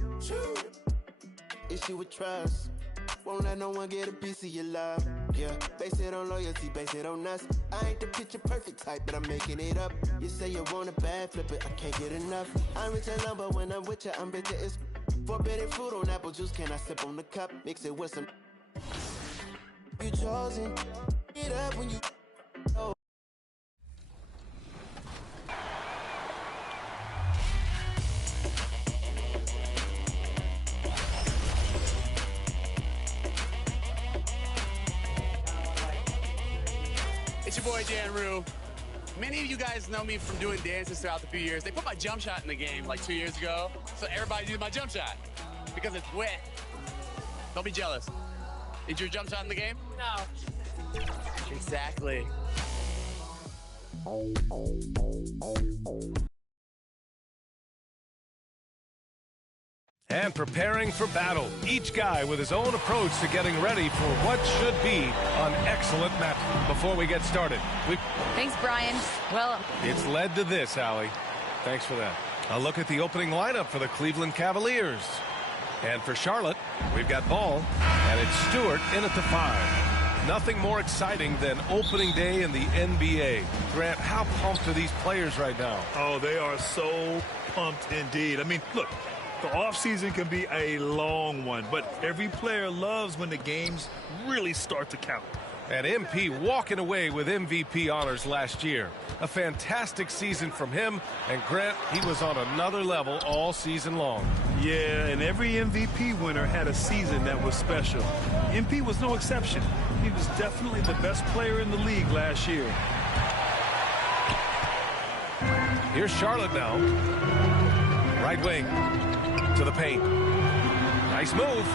issue with trust. Won't let no one get a piece of your love. Yeah, base it on loyalty, base it on us. I ain't the picture perfect type, but I'm making it up. You say you want a bad flip it, I can't get enough. I'm rich and love, but when I'm with you, I'm bitter. It's forbidden fruit on apple juice. Can I sip on the cup? Mix it with some. You chosen. Get up when you. Oh. It's your boy Jan Rue. Many of you guys know me from doing dances throughout the few years. They put my jump shot in the game like 2 years ago, so everybody did my jump shot because it's wet. Don't be jealous. Is your jump shot in the game? No. Exactly. And preparing for battle. Each guy with his own approach to getting ready for what should be an excellent match. Before we get started, Thanks, Brian. Well, it's led to this, Allie. Thanks for that. A look at the opening lineup for the Cleveland Cavaliers. And for Charlotte, we've got Ball, and it's Stewart in at the 5. Nothing more exciting than opening day in the NBA. Grant, how pumped are these players right now? Oh, they are so pumped indeed. I mean, look, the offseason can be a long one, but every player loves when the games really start to count. And MP walking away with MVP honors last year. A fantastic season from him. And Grant, he was on another level all season long. Yeah, and every MVP winner had a season that was special. MP was no exception. He was definitely the best player in the league last year. Here's Charlotte now. Right wing to the paint. Nice move.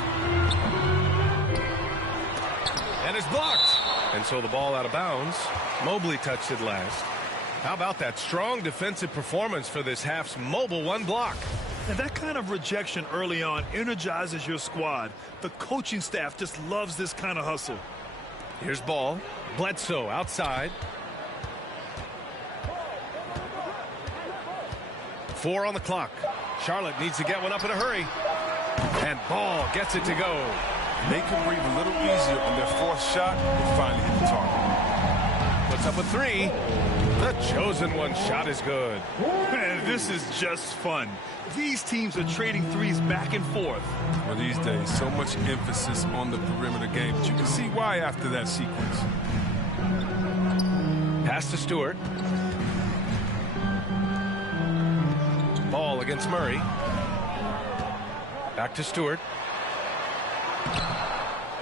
And it's blocked. And so the ball out of bounds. Mobley touched it last. How about that strong defensive performance for this half's Mobile One block? And that kind of rejection early on energizes your squad. The coaching staff just loves this kind of hustle. Here's ball. Bledsoe outside. 4 on the clock. Charlotte needs to get one up in a hurry. And Ball gets it to go. They can breathe a little easier on their fourth shot and finally hit the target. Puts up a 3. The chosen one shot is good. Man, this is just fun. These teams are trading threes back and forth. Well, these days, so much emphasis on the perimeter game, but you can see why after that sequence. Pass to Stewart. Ball against Murray. Back to Stewart.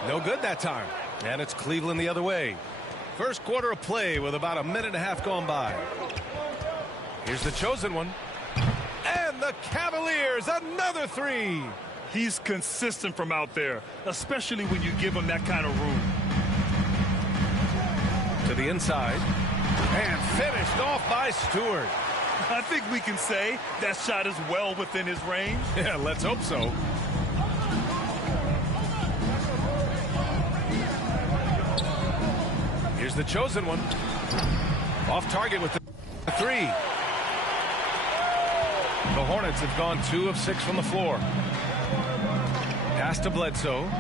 No good that time. And it's Cleveland the other way. First quarter of play with about a minute and a half gone by. Here's the chosen one. And the Cavaliers, another 3. He's consistent from out there, especially when you give him that kind of room. To the inside. And finished off by Stewart. I think we can say that shot is well within his range. Yeah, let's hope so. Here's the chosen one. Off target with the 3. The Hornets have gone 2 of 6 from the floor. Pass to Bledsoe.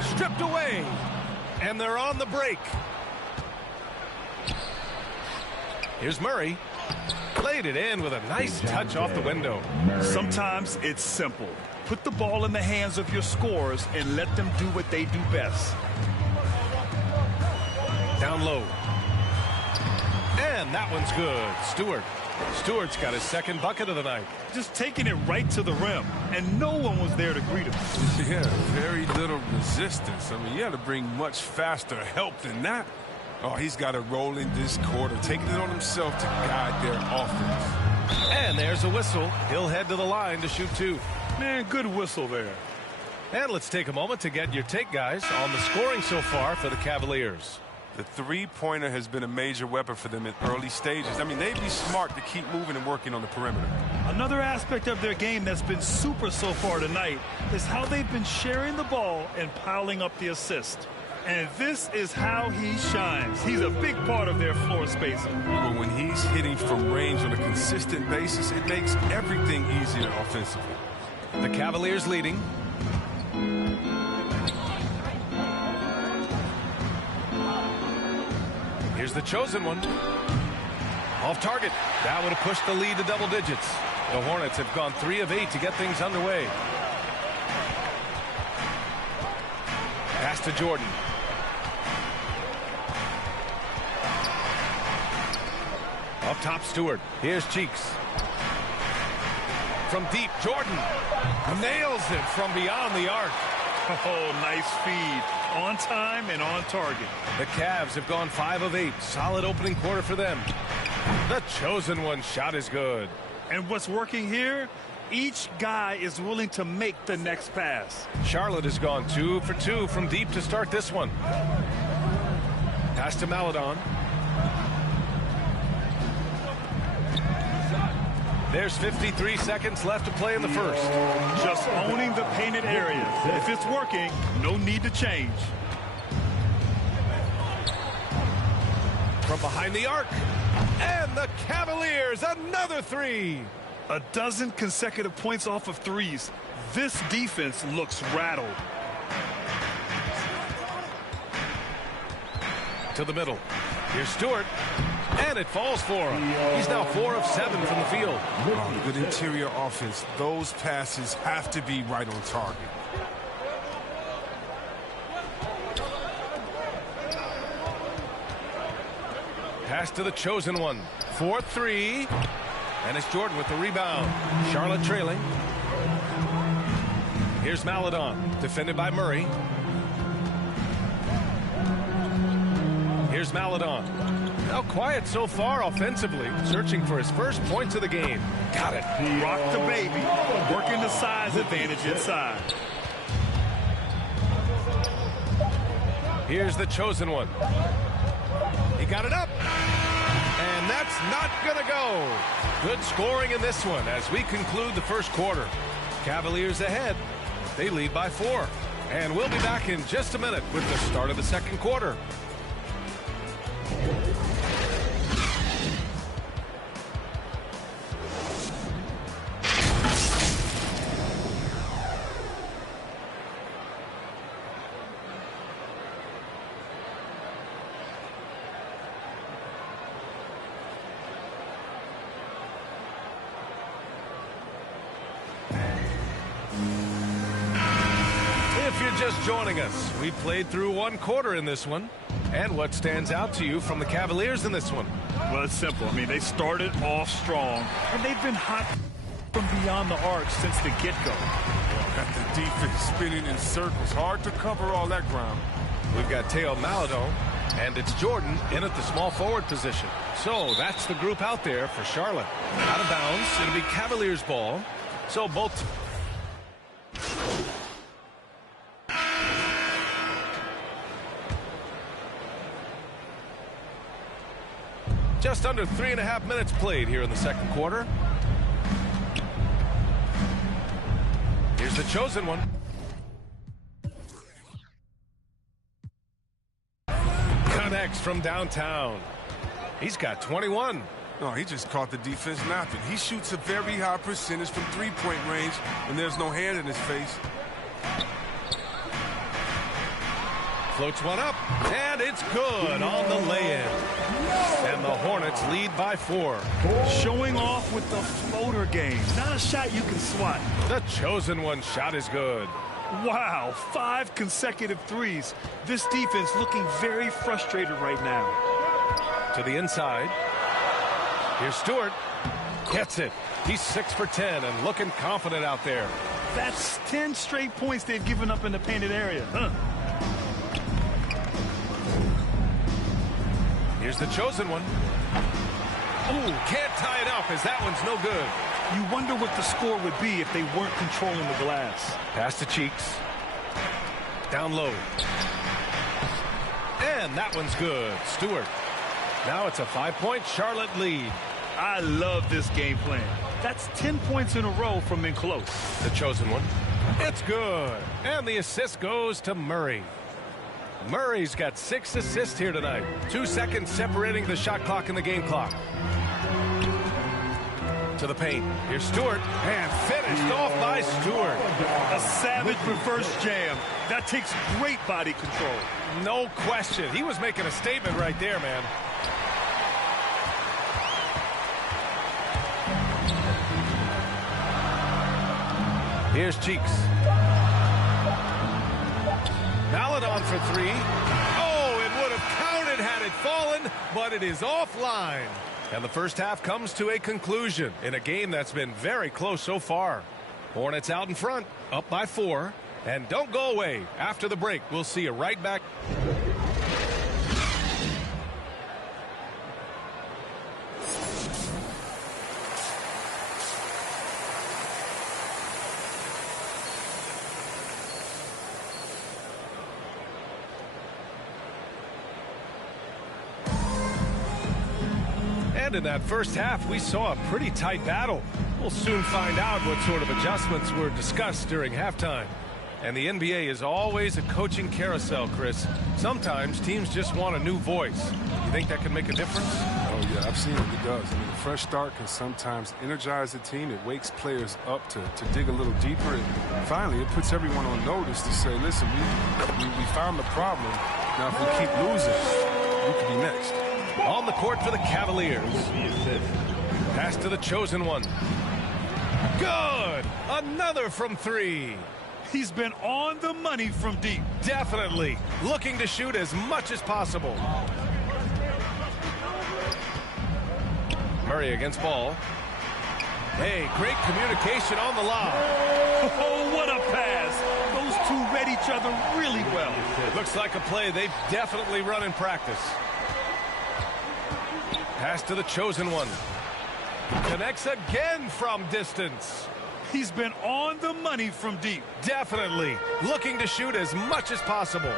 Stripped away. And they're on the break. Here's Murray. Played it in with a nice touch off the window. Sometimes it's simple. Put the ball in the hands of your scorers and let them do what they do best. Down low. And that one's good. Stewart's got his second bucket of the night. Just taking it right to the rim, and no one was there to greet him. Yeah, very little resistance. I mean, you had to bring much faster help than that. Oh, he's got it rolling this quarter, taking it on himself to guide their offense. And there's a whistle. He'll head to the line to shoot 2. Man, good whistle there. And let's take a moment to get your take, guys, on the scoring so far for the Cavaliers. The three-pointer has been a major weapon for them in early stages. I mean, they'd be smart to keep moving and working on the perimeter. Another aspect of their game that's been super so far tonight is how they've been sharing the ball and piling up the assist. And this is how he shines. He's a big part of their floor spacing. But when he's hitting from range on a consistent basis, it makes everything easier offensively. The Cavaliers leading. Here's the chosen one. Off target. That would have pushed the lead to double digits. The Hornets have gone 3 of 8 to get things underway. Pass to Jordan. Up top, Stewart. Here's Cheeks. From deep, Jordan nails it from beyond the arc. Oh, nice feed. On time and on target. The Cavs have gone 5 of 8. Solid opening quarter for them. The chosen one shot is good. And what's working here? Each guy is willing to make the next pass. Charlotte has gone 2 for 2 from deep to start this one. Pass to Maledon. There's 53 seconds left to play in the first. Just owning the painted area. If it's working, no need to change. From behind the arc. And the Cavaliers, another 3. A dozen consecutive points off of threes. This defense looks rattled. To the middle. Here's Stewart. And it falls for him. He's now 4 of 7 from the field. Oh, good interior offense. Those passes have to be right on target. Pass to the chosen one. 4-3. And it's Jordan with the rebound. Charlotte trailing. Here's Maledon. Defended by Murray. Here's Maledon. Now quiet so far offensively. Searching for his first points of the game. Got it. Rock the baby. Working the size advantage inside. Here's the chosen one. He got it up. And that's not going to go. Good scoring in this one as we conclude the first quarter. Cavaliers ahead. They lead by 4. And we'll be back in just a minute with the start of the second quarter. If you're just joining us, we played through one quarter in this one. And what stands out to you from the Cavaliers in this one? Well, it's simple. I mean, they started off strong, and they've been hot from beyond the arc since the get-go. Got the defense spinning in circles. Hard to cover all that ground. We've got Teo Maledon, and it's Jordan in at the small forward position. So that's the group out there for Charlotte. Out of bounds, it'll be Cavaliers ball. So both... Just under 3.5 minutes played here in the second quarter. Here's the chosen one. Connects from downtown. He's got 21. No, he just caught the defense napping. He shoots a very high percentage from three-point range when there's no hand in his face. Floats one up, and it's good on the lay-in. And the Hornets lead by 4. Showing off with the floater game. Not a shot you can swat. The chosen one shot is good. Wow, 5 consecutive threes. This defense looking very frustrated right now. To the inside. Here's Stewart. Gets it. He's 6 for 10 and looking confident out there. That's 10 straight points they've given up in the painted area. Here's the chosen one. Ooh, can't tie it up as that one's no good. You wonder what the score would be if they weren't controlling the glass. Pass to Cheeks. Down low. And that one's good. Stewart. Now it's a 5-point Charlotte lead. I love this game plan. That's 10 points in a row from in close. The chosen one. It's good. And the assist goes to Murray. Murray's got 6 assists here tonight. 2 seconds separating the shot clock and the game clock. To the paint. Here's Stewart. And finished off by Stewart. A savage reverse jam. That takes great body control. No question. He was making a statement right there, man. Here's Cheeks. Maledon for 3. Oh, it would have counted had it fallen, but it is offline. And the first half comes to a conclusion in a game that's been very close so far. Hornets out in front, up by 4. And don't go away. After the break, we'll see you right back. And in that first half, we saw a pretty tight battle. We'll soon find out what sort of adjustments were discussed during halftime. And the NBA is always a coaching carousel, Chris. Sometimes teams just want a new voice. You think that can make a difference? Oh, yeah, I've seen it. It does. I mean, a fresh start can sometimes energize the team. It wakes players up to dig a little deeper. And finally, it puts everyone on notice to say, listen, we found the problem. Now, if we keep losing, we could be next. On the court for the Cavaliers. Pass to the chosen one. Good! Another from 3. He's been on the money from deep. Definitely. Looking to shoot as much as possible. Murray against ball. Hey, great communication on the lob. Oh, what a pass. Those two read each other really well. Looks like a play they've definitely run in practice. Pass to the chosen one. Connects again from distance. He's been on the money from deep. Definitely. Looking to shoot as much as possible.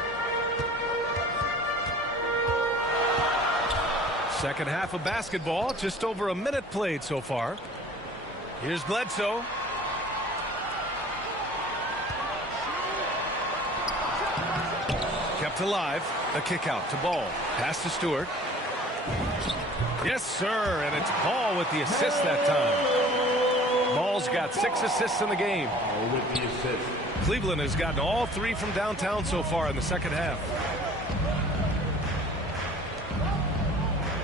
Second half of basketball. Just over a minute played so far. Here's Bledsoe. Kept alive. The kick out to Ball. Pass to Stewart. Yes, sir. And it's Ball with the assist that time. Ball's got 6 assists in the game. With the assist. Cleveland has gotten all 3 from downtown so far in the second half.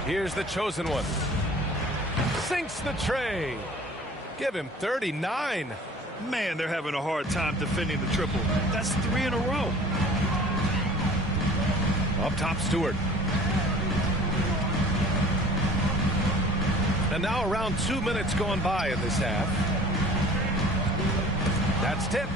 Here's the chosen one. Sinks the tray. Give him 39. Man, they're having a hard time defending the triple. That's 3 in a row. Up top, Stewart. And now around 2 minutes gone by in this half. That's tipped.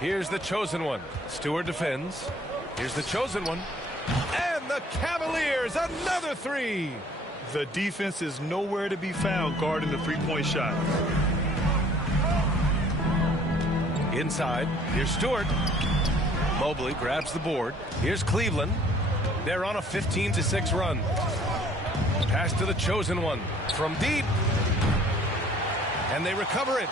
Here's the chosen one. Stewart defends. Here's the chosen one. And the Cavaliers, another 3. The defense is nowhere to be found guarding the three-point shot. Inside, here's Stewart. Mobley grabs the board. Here's Cleveland. They're on a 15-6 run. Pass to the chosen one from deep. And they recover it.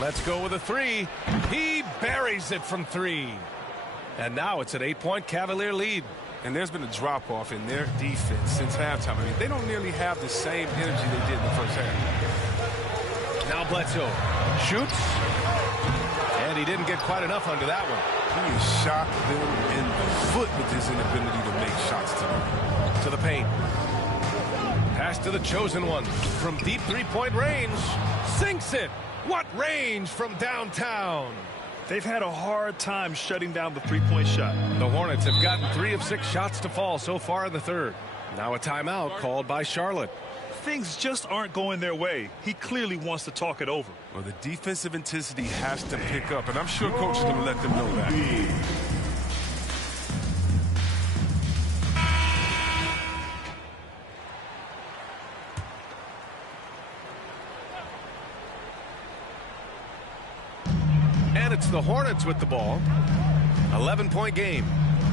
Let's go with a 3. He buries it from 3. And now it's an 8-point Cavalier lead. And there's been a drop-off in their defense since halftime. I mean, they don't nearly have the same energy they did in the first half. Now Bledsoe shoots. And he didn't get quite enough under that one. He has shot them in the foot with his inability to make shots tonight. To the paint. Pass to the chosen one. From deep three-point range. Sinks it. What range from downtown? They've had a hard time shutting down the three-point shot. The Hornets have gotten 3 of 6 shots to fall so far in the third. Now a timeout called by Charlotte. Things just aren't going their way. He clearly wants to talk it over. Well, the defensive intensity has to pick up, and I'm sure coach is going to let them know that. And it's the Hornets with the ball. 11-point game.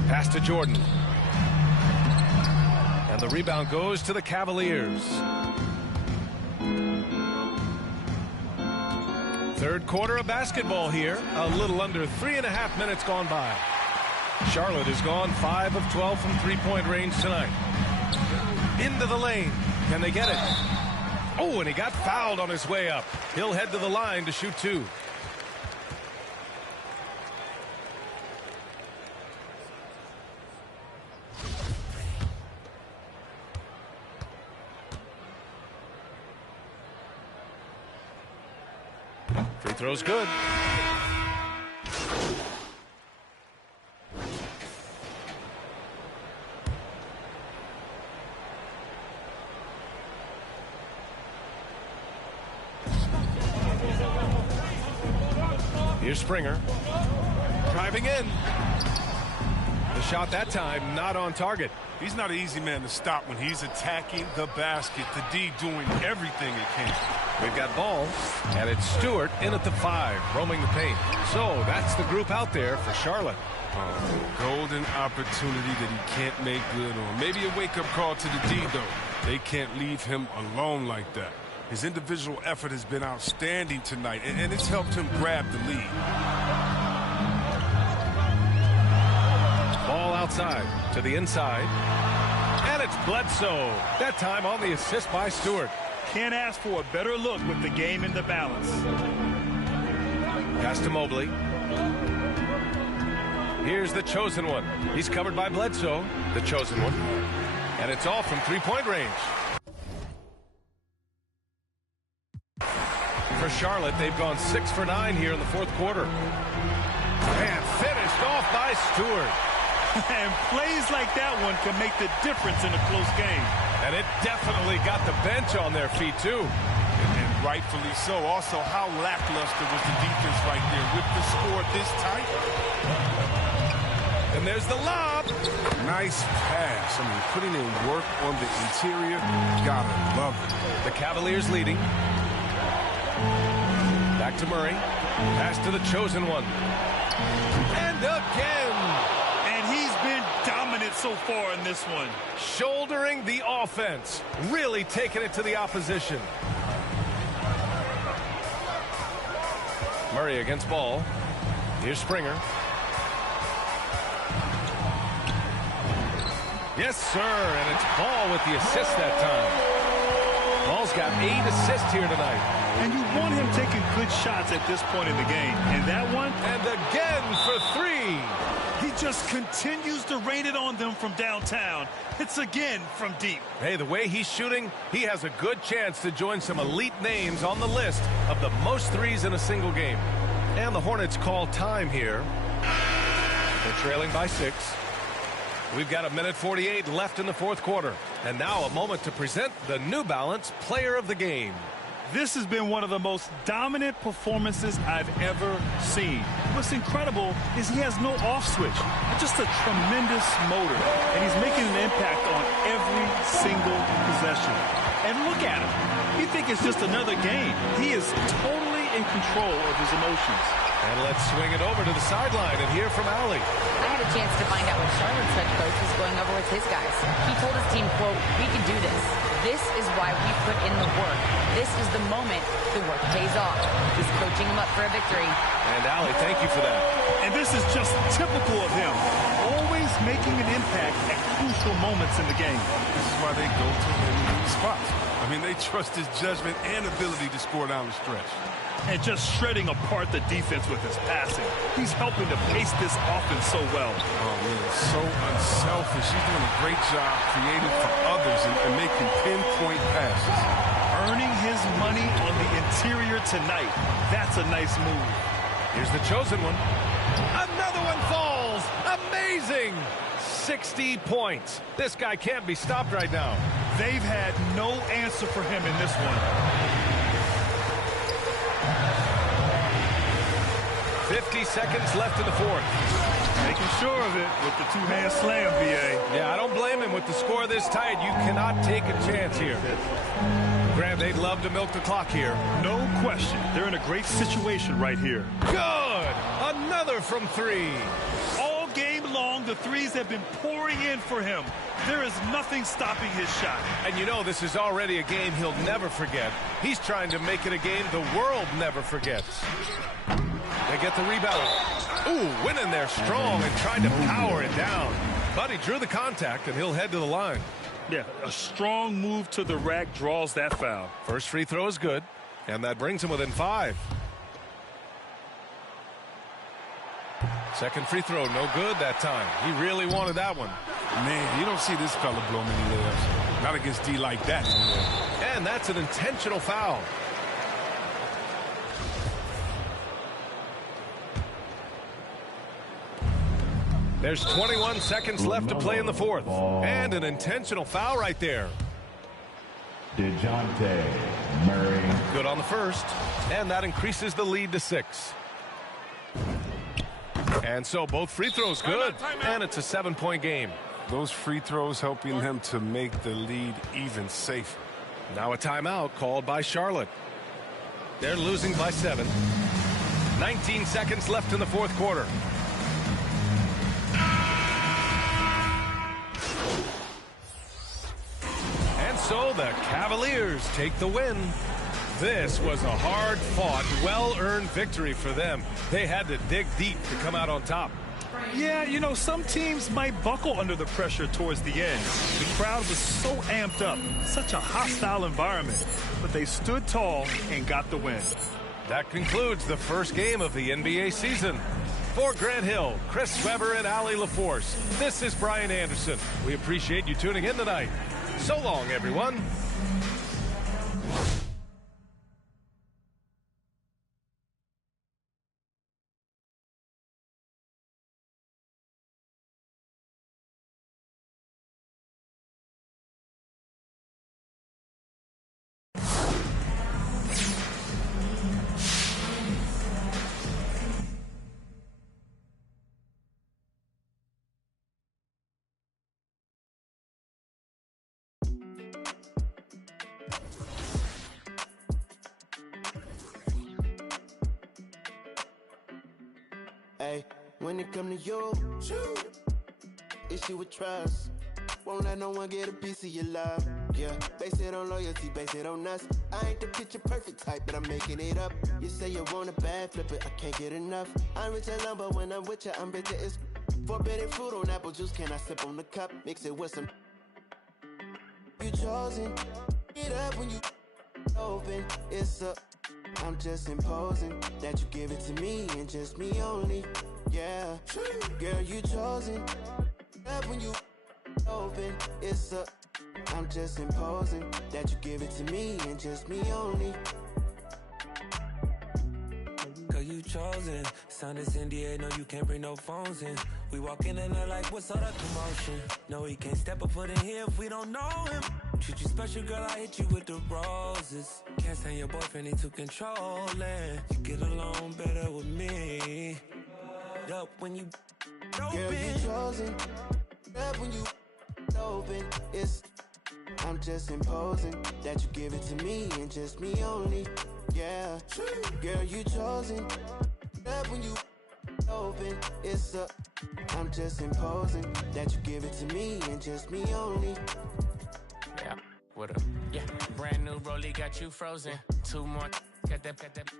Pass to Jordan. And the rebound goes to the Cavaliers. Third quarter of basketball here. A little under 3.5 minutes gone by. Charlotte has gone 5 of 12 from three-point range tonight. Into the lane. Can they get it? Oh, and he got fouled on his way up. He'll head to the line to shoot 2. Free throw's good. Here's Springer. Driving in. The shot that time not on target. He's not an easy man to stop when he's attacking the basket. The D doing everything it can. We've got Ball, and it's Stewart in at the 5, roaming the paint. So that's the group out there for Charlotte. Golden opportunity that he can't make good on. Maybe a wake-up call to the D, though. They can't leave him alone like that. His individual effort has been outstanding tonight, and it's helped him grab the lead. Ball outside to the inside. And it's Bledsoe. That time on the assist by Stewart. Can't ask for a better look with the game in the balance. Pass to Mobley. Here's the chosen one. He's covered by Bledsoe, the chosen one. And it's all from three-point range. For Charlotte, they've gone 6 for 9 here in the fourth quarter. And finished off by Stewart. And plays like that one can make the difference in a close game. And it definitely got the bench on their feet, too. And rightfully so. Also, how lackluster was the defense right there with the score this tight. And there's the lob. Nice pass. I mean, putting in work on the interior, gotta love it. The Cavaliers leading. Back to Murray. Pass to the chosen one. And again. And he's been dominant so far in this one. Shouldering the offense. Really taking it to the opposition. Murray against Ball. Here's Springer. Yes, sir, and it's Ball with the assist that time. Ball's got 8 assists here tonight. And you want him taking good shots at this point in the game. And that one. And again for 3. He just continues to rain it on them from downtown. It's again from deep. Hey, the way he's shooting, he has a good chance to join some elite names on the list of the most threes in a single game. And the Hornets call time here. They're trailing by 6. We've got 1:48 left in the fourth quarter. And now a moment to present the New Balance Player of the Game. This has been one of the most dominant performances I've ever seen. What's incredible is he has no off switch. Just a tremendous motor. And he's making an impact on every single possession. And look at him. You think it's just another game. He is totally in control of his emotions. And let's swing it over to the sideline and hear from Allie. I had a chance to find out what Charlotte's head coach was going over with his guys. He told his team, quote, "We can do this. This is why we put in the work. This is the moment the work pays off." He's coaching them up for a victory. And Allie, thank you for that. And this is just typical of him. Always making an impact at crucial moments in the game. This is why they go to him in these spots. I mean, they trust his judgment and ability to score down the stretch. And just shredding apart the defense with his passing. He's helping to pace this offense so well. Oh, man, so unselfish. He's doing a great job creating for others and making pinpoint passes. Earning his money on the interior tonight. That's a nice move. Here's the chosen one. Another one falls. Amazing. 60 points. This guy can't be stopped right now. They've had no answer for him in this one. 50 seconds left in the fourth. Making sure of it with the two-hand slam, BA. Yeah, I don't blame him. With the score this tight, you cannot take a chance here. Graham, they'd love to milk the clock here. No question. They're in a great situation right here. Good! Another from 3. All game long, the threes have been pouring in for him. There is nothing stopping his shot. And you know this is already a game he'll never forget. He's trying to make it a game the world never forgets. They get the rebound. Ooh, went in there strong and tried to power it down. But he drew the contact, and he'll head to the line. Yeah, a strong move to the rack draws that foul. First free throw is good, and that brings him within 5. Second free throw, no good that time. He really wanted that one. Man, you don't see this fella blow many layups. Not against D like that. And that's an intentional foul. There's 21 seconds left to play in the fourth. And an intentional foul right there. DeJounte Murray. Good on the first. And that increases the lead to 6. And so both free throws good. And it's a 7-point game. Those free throws helping them to make the lead even safer. Now a timeout called by Charlotte. They're losing by 7. 19 seconds left in the fourth quarter. And so the Cavaliers take the win. This was a hard-fought, well-earned victory for them. They had to dig deep to come out on top. Yeah, you know, some teams might buckle under the pressure towards the end. The crowd was so amped up, such a hostile environment. But they stood tall and got the win. That concludes the first game of the NBA season. For Grant Hill, Chris Webber, and Allie LaForce, this is Brian Anderson. We appreciate you tuning in tonight. So long, everyone. Hey, when it come to you, issue with trust. Won't let no one get a piece of your love. Yeah, base it on loyalty, base it on us. I ain't the picture perfect type. hype, but I'm making it up. You say you want a bad flip it, I can't get enough. I'm rich alone, but when I'm with you, I'm bitter as forbidden fruit on apple juice. Can I sip on the cup? Mix it with some. You chosen. Get up when you open. It's up. I'm just imposing that you give it to me and just me only. Yeah, girl, you chosen. Get up when you open. It's up. I'm just imposing that you give it to me and just me only. Girl, you chosen. Sound is India, no, you can't bring no phones in. We walk in and they're like, what's all that commotion? No, he can't step a foot in here if we don't know him. Treat you special, girl, I hit you with the roses. Can't stand your boyfriend, he too controlling. You get along better with me. Up when you open. Girl, you chosen. Up when you open. It's I'm just imposing that you give it to me and just me only. Yeah, girl, you chosen. Up when you open. It's up. I'm just imposing that you give it to me and just me only. Yeah, what up? Yeah, brand new Rollie got you frozen. Two more, got that.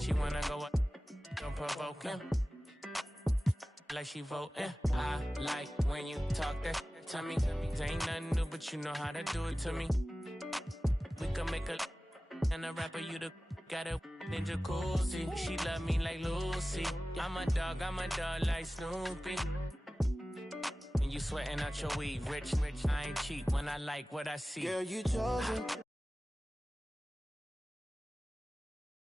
She wanna go up, don't provoke him. Like she voting. I like when you talk that to me. Ain't nothing new, but you know how to do it to me. We can make a and a rapper, you the got a ninja jacuzzi. She love me like Lucy. I'm a dog like Snoopy. And you sweating out your weed, rich, I ain't cheap when I like what I see. Girl, you chosen.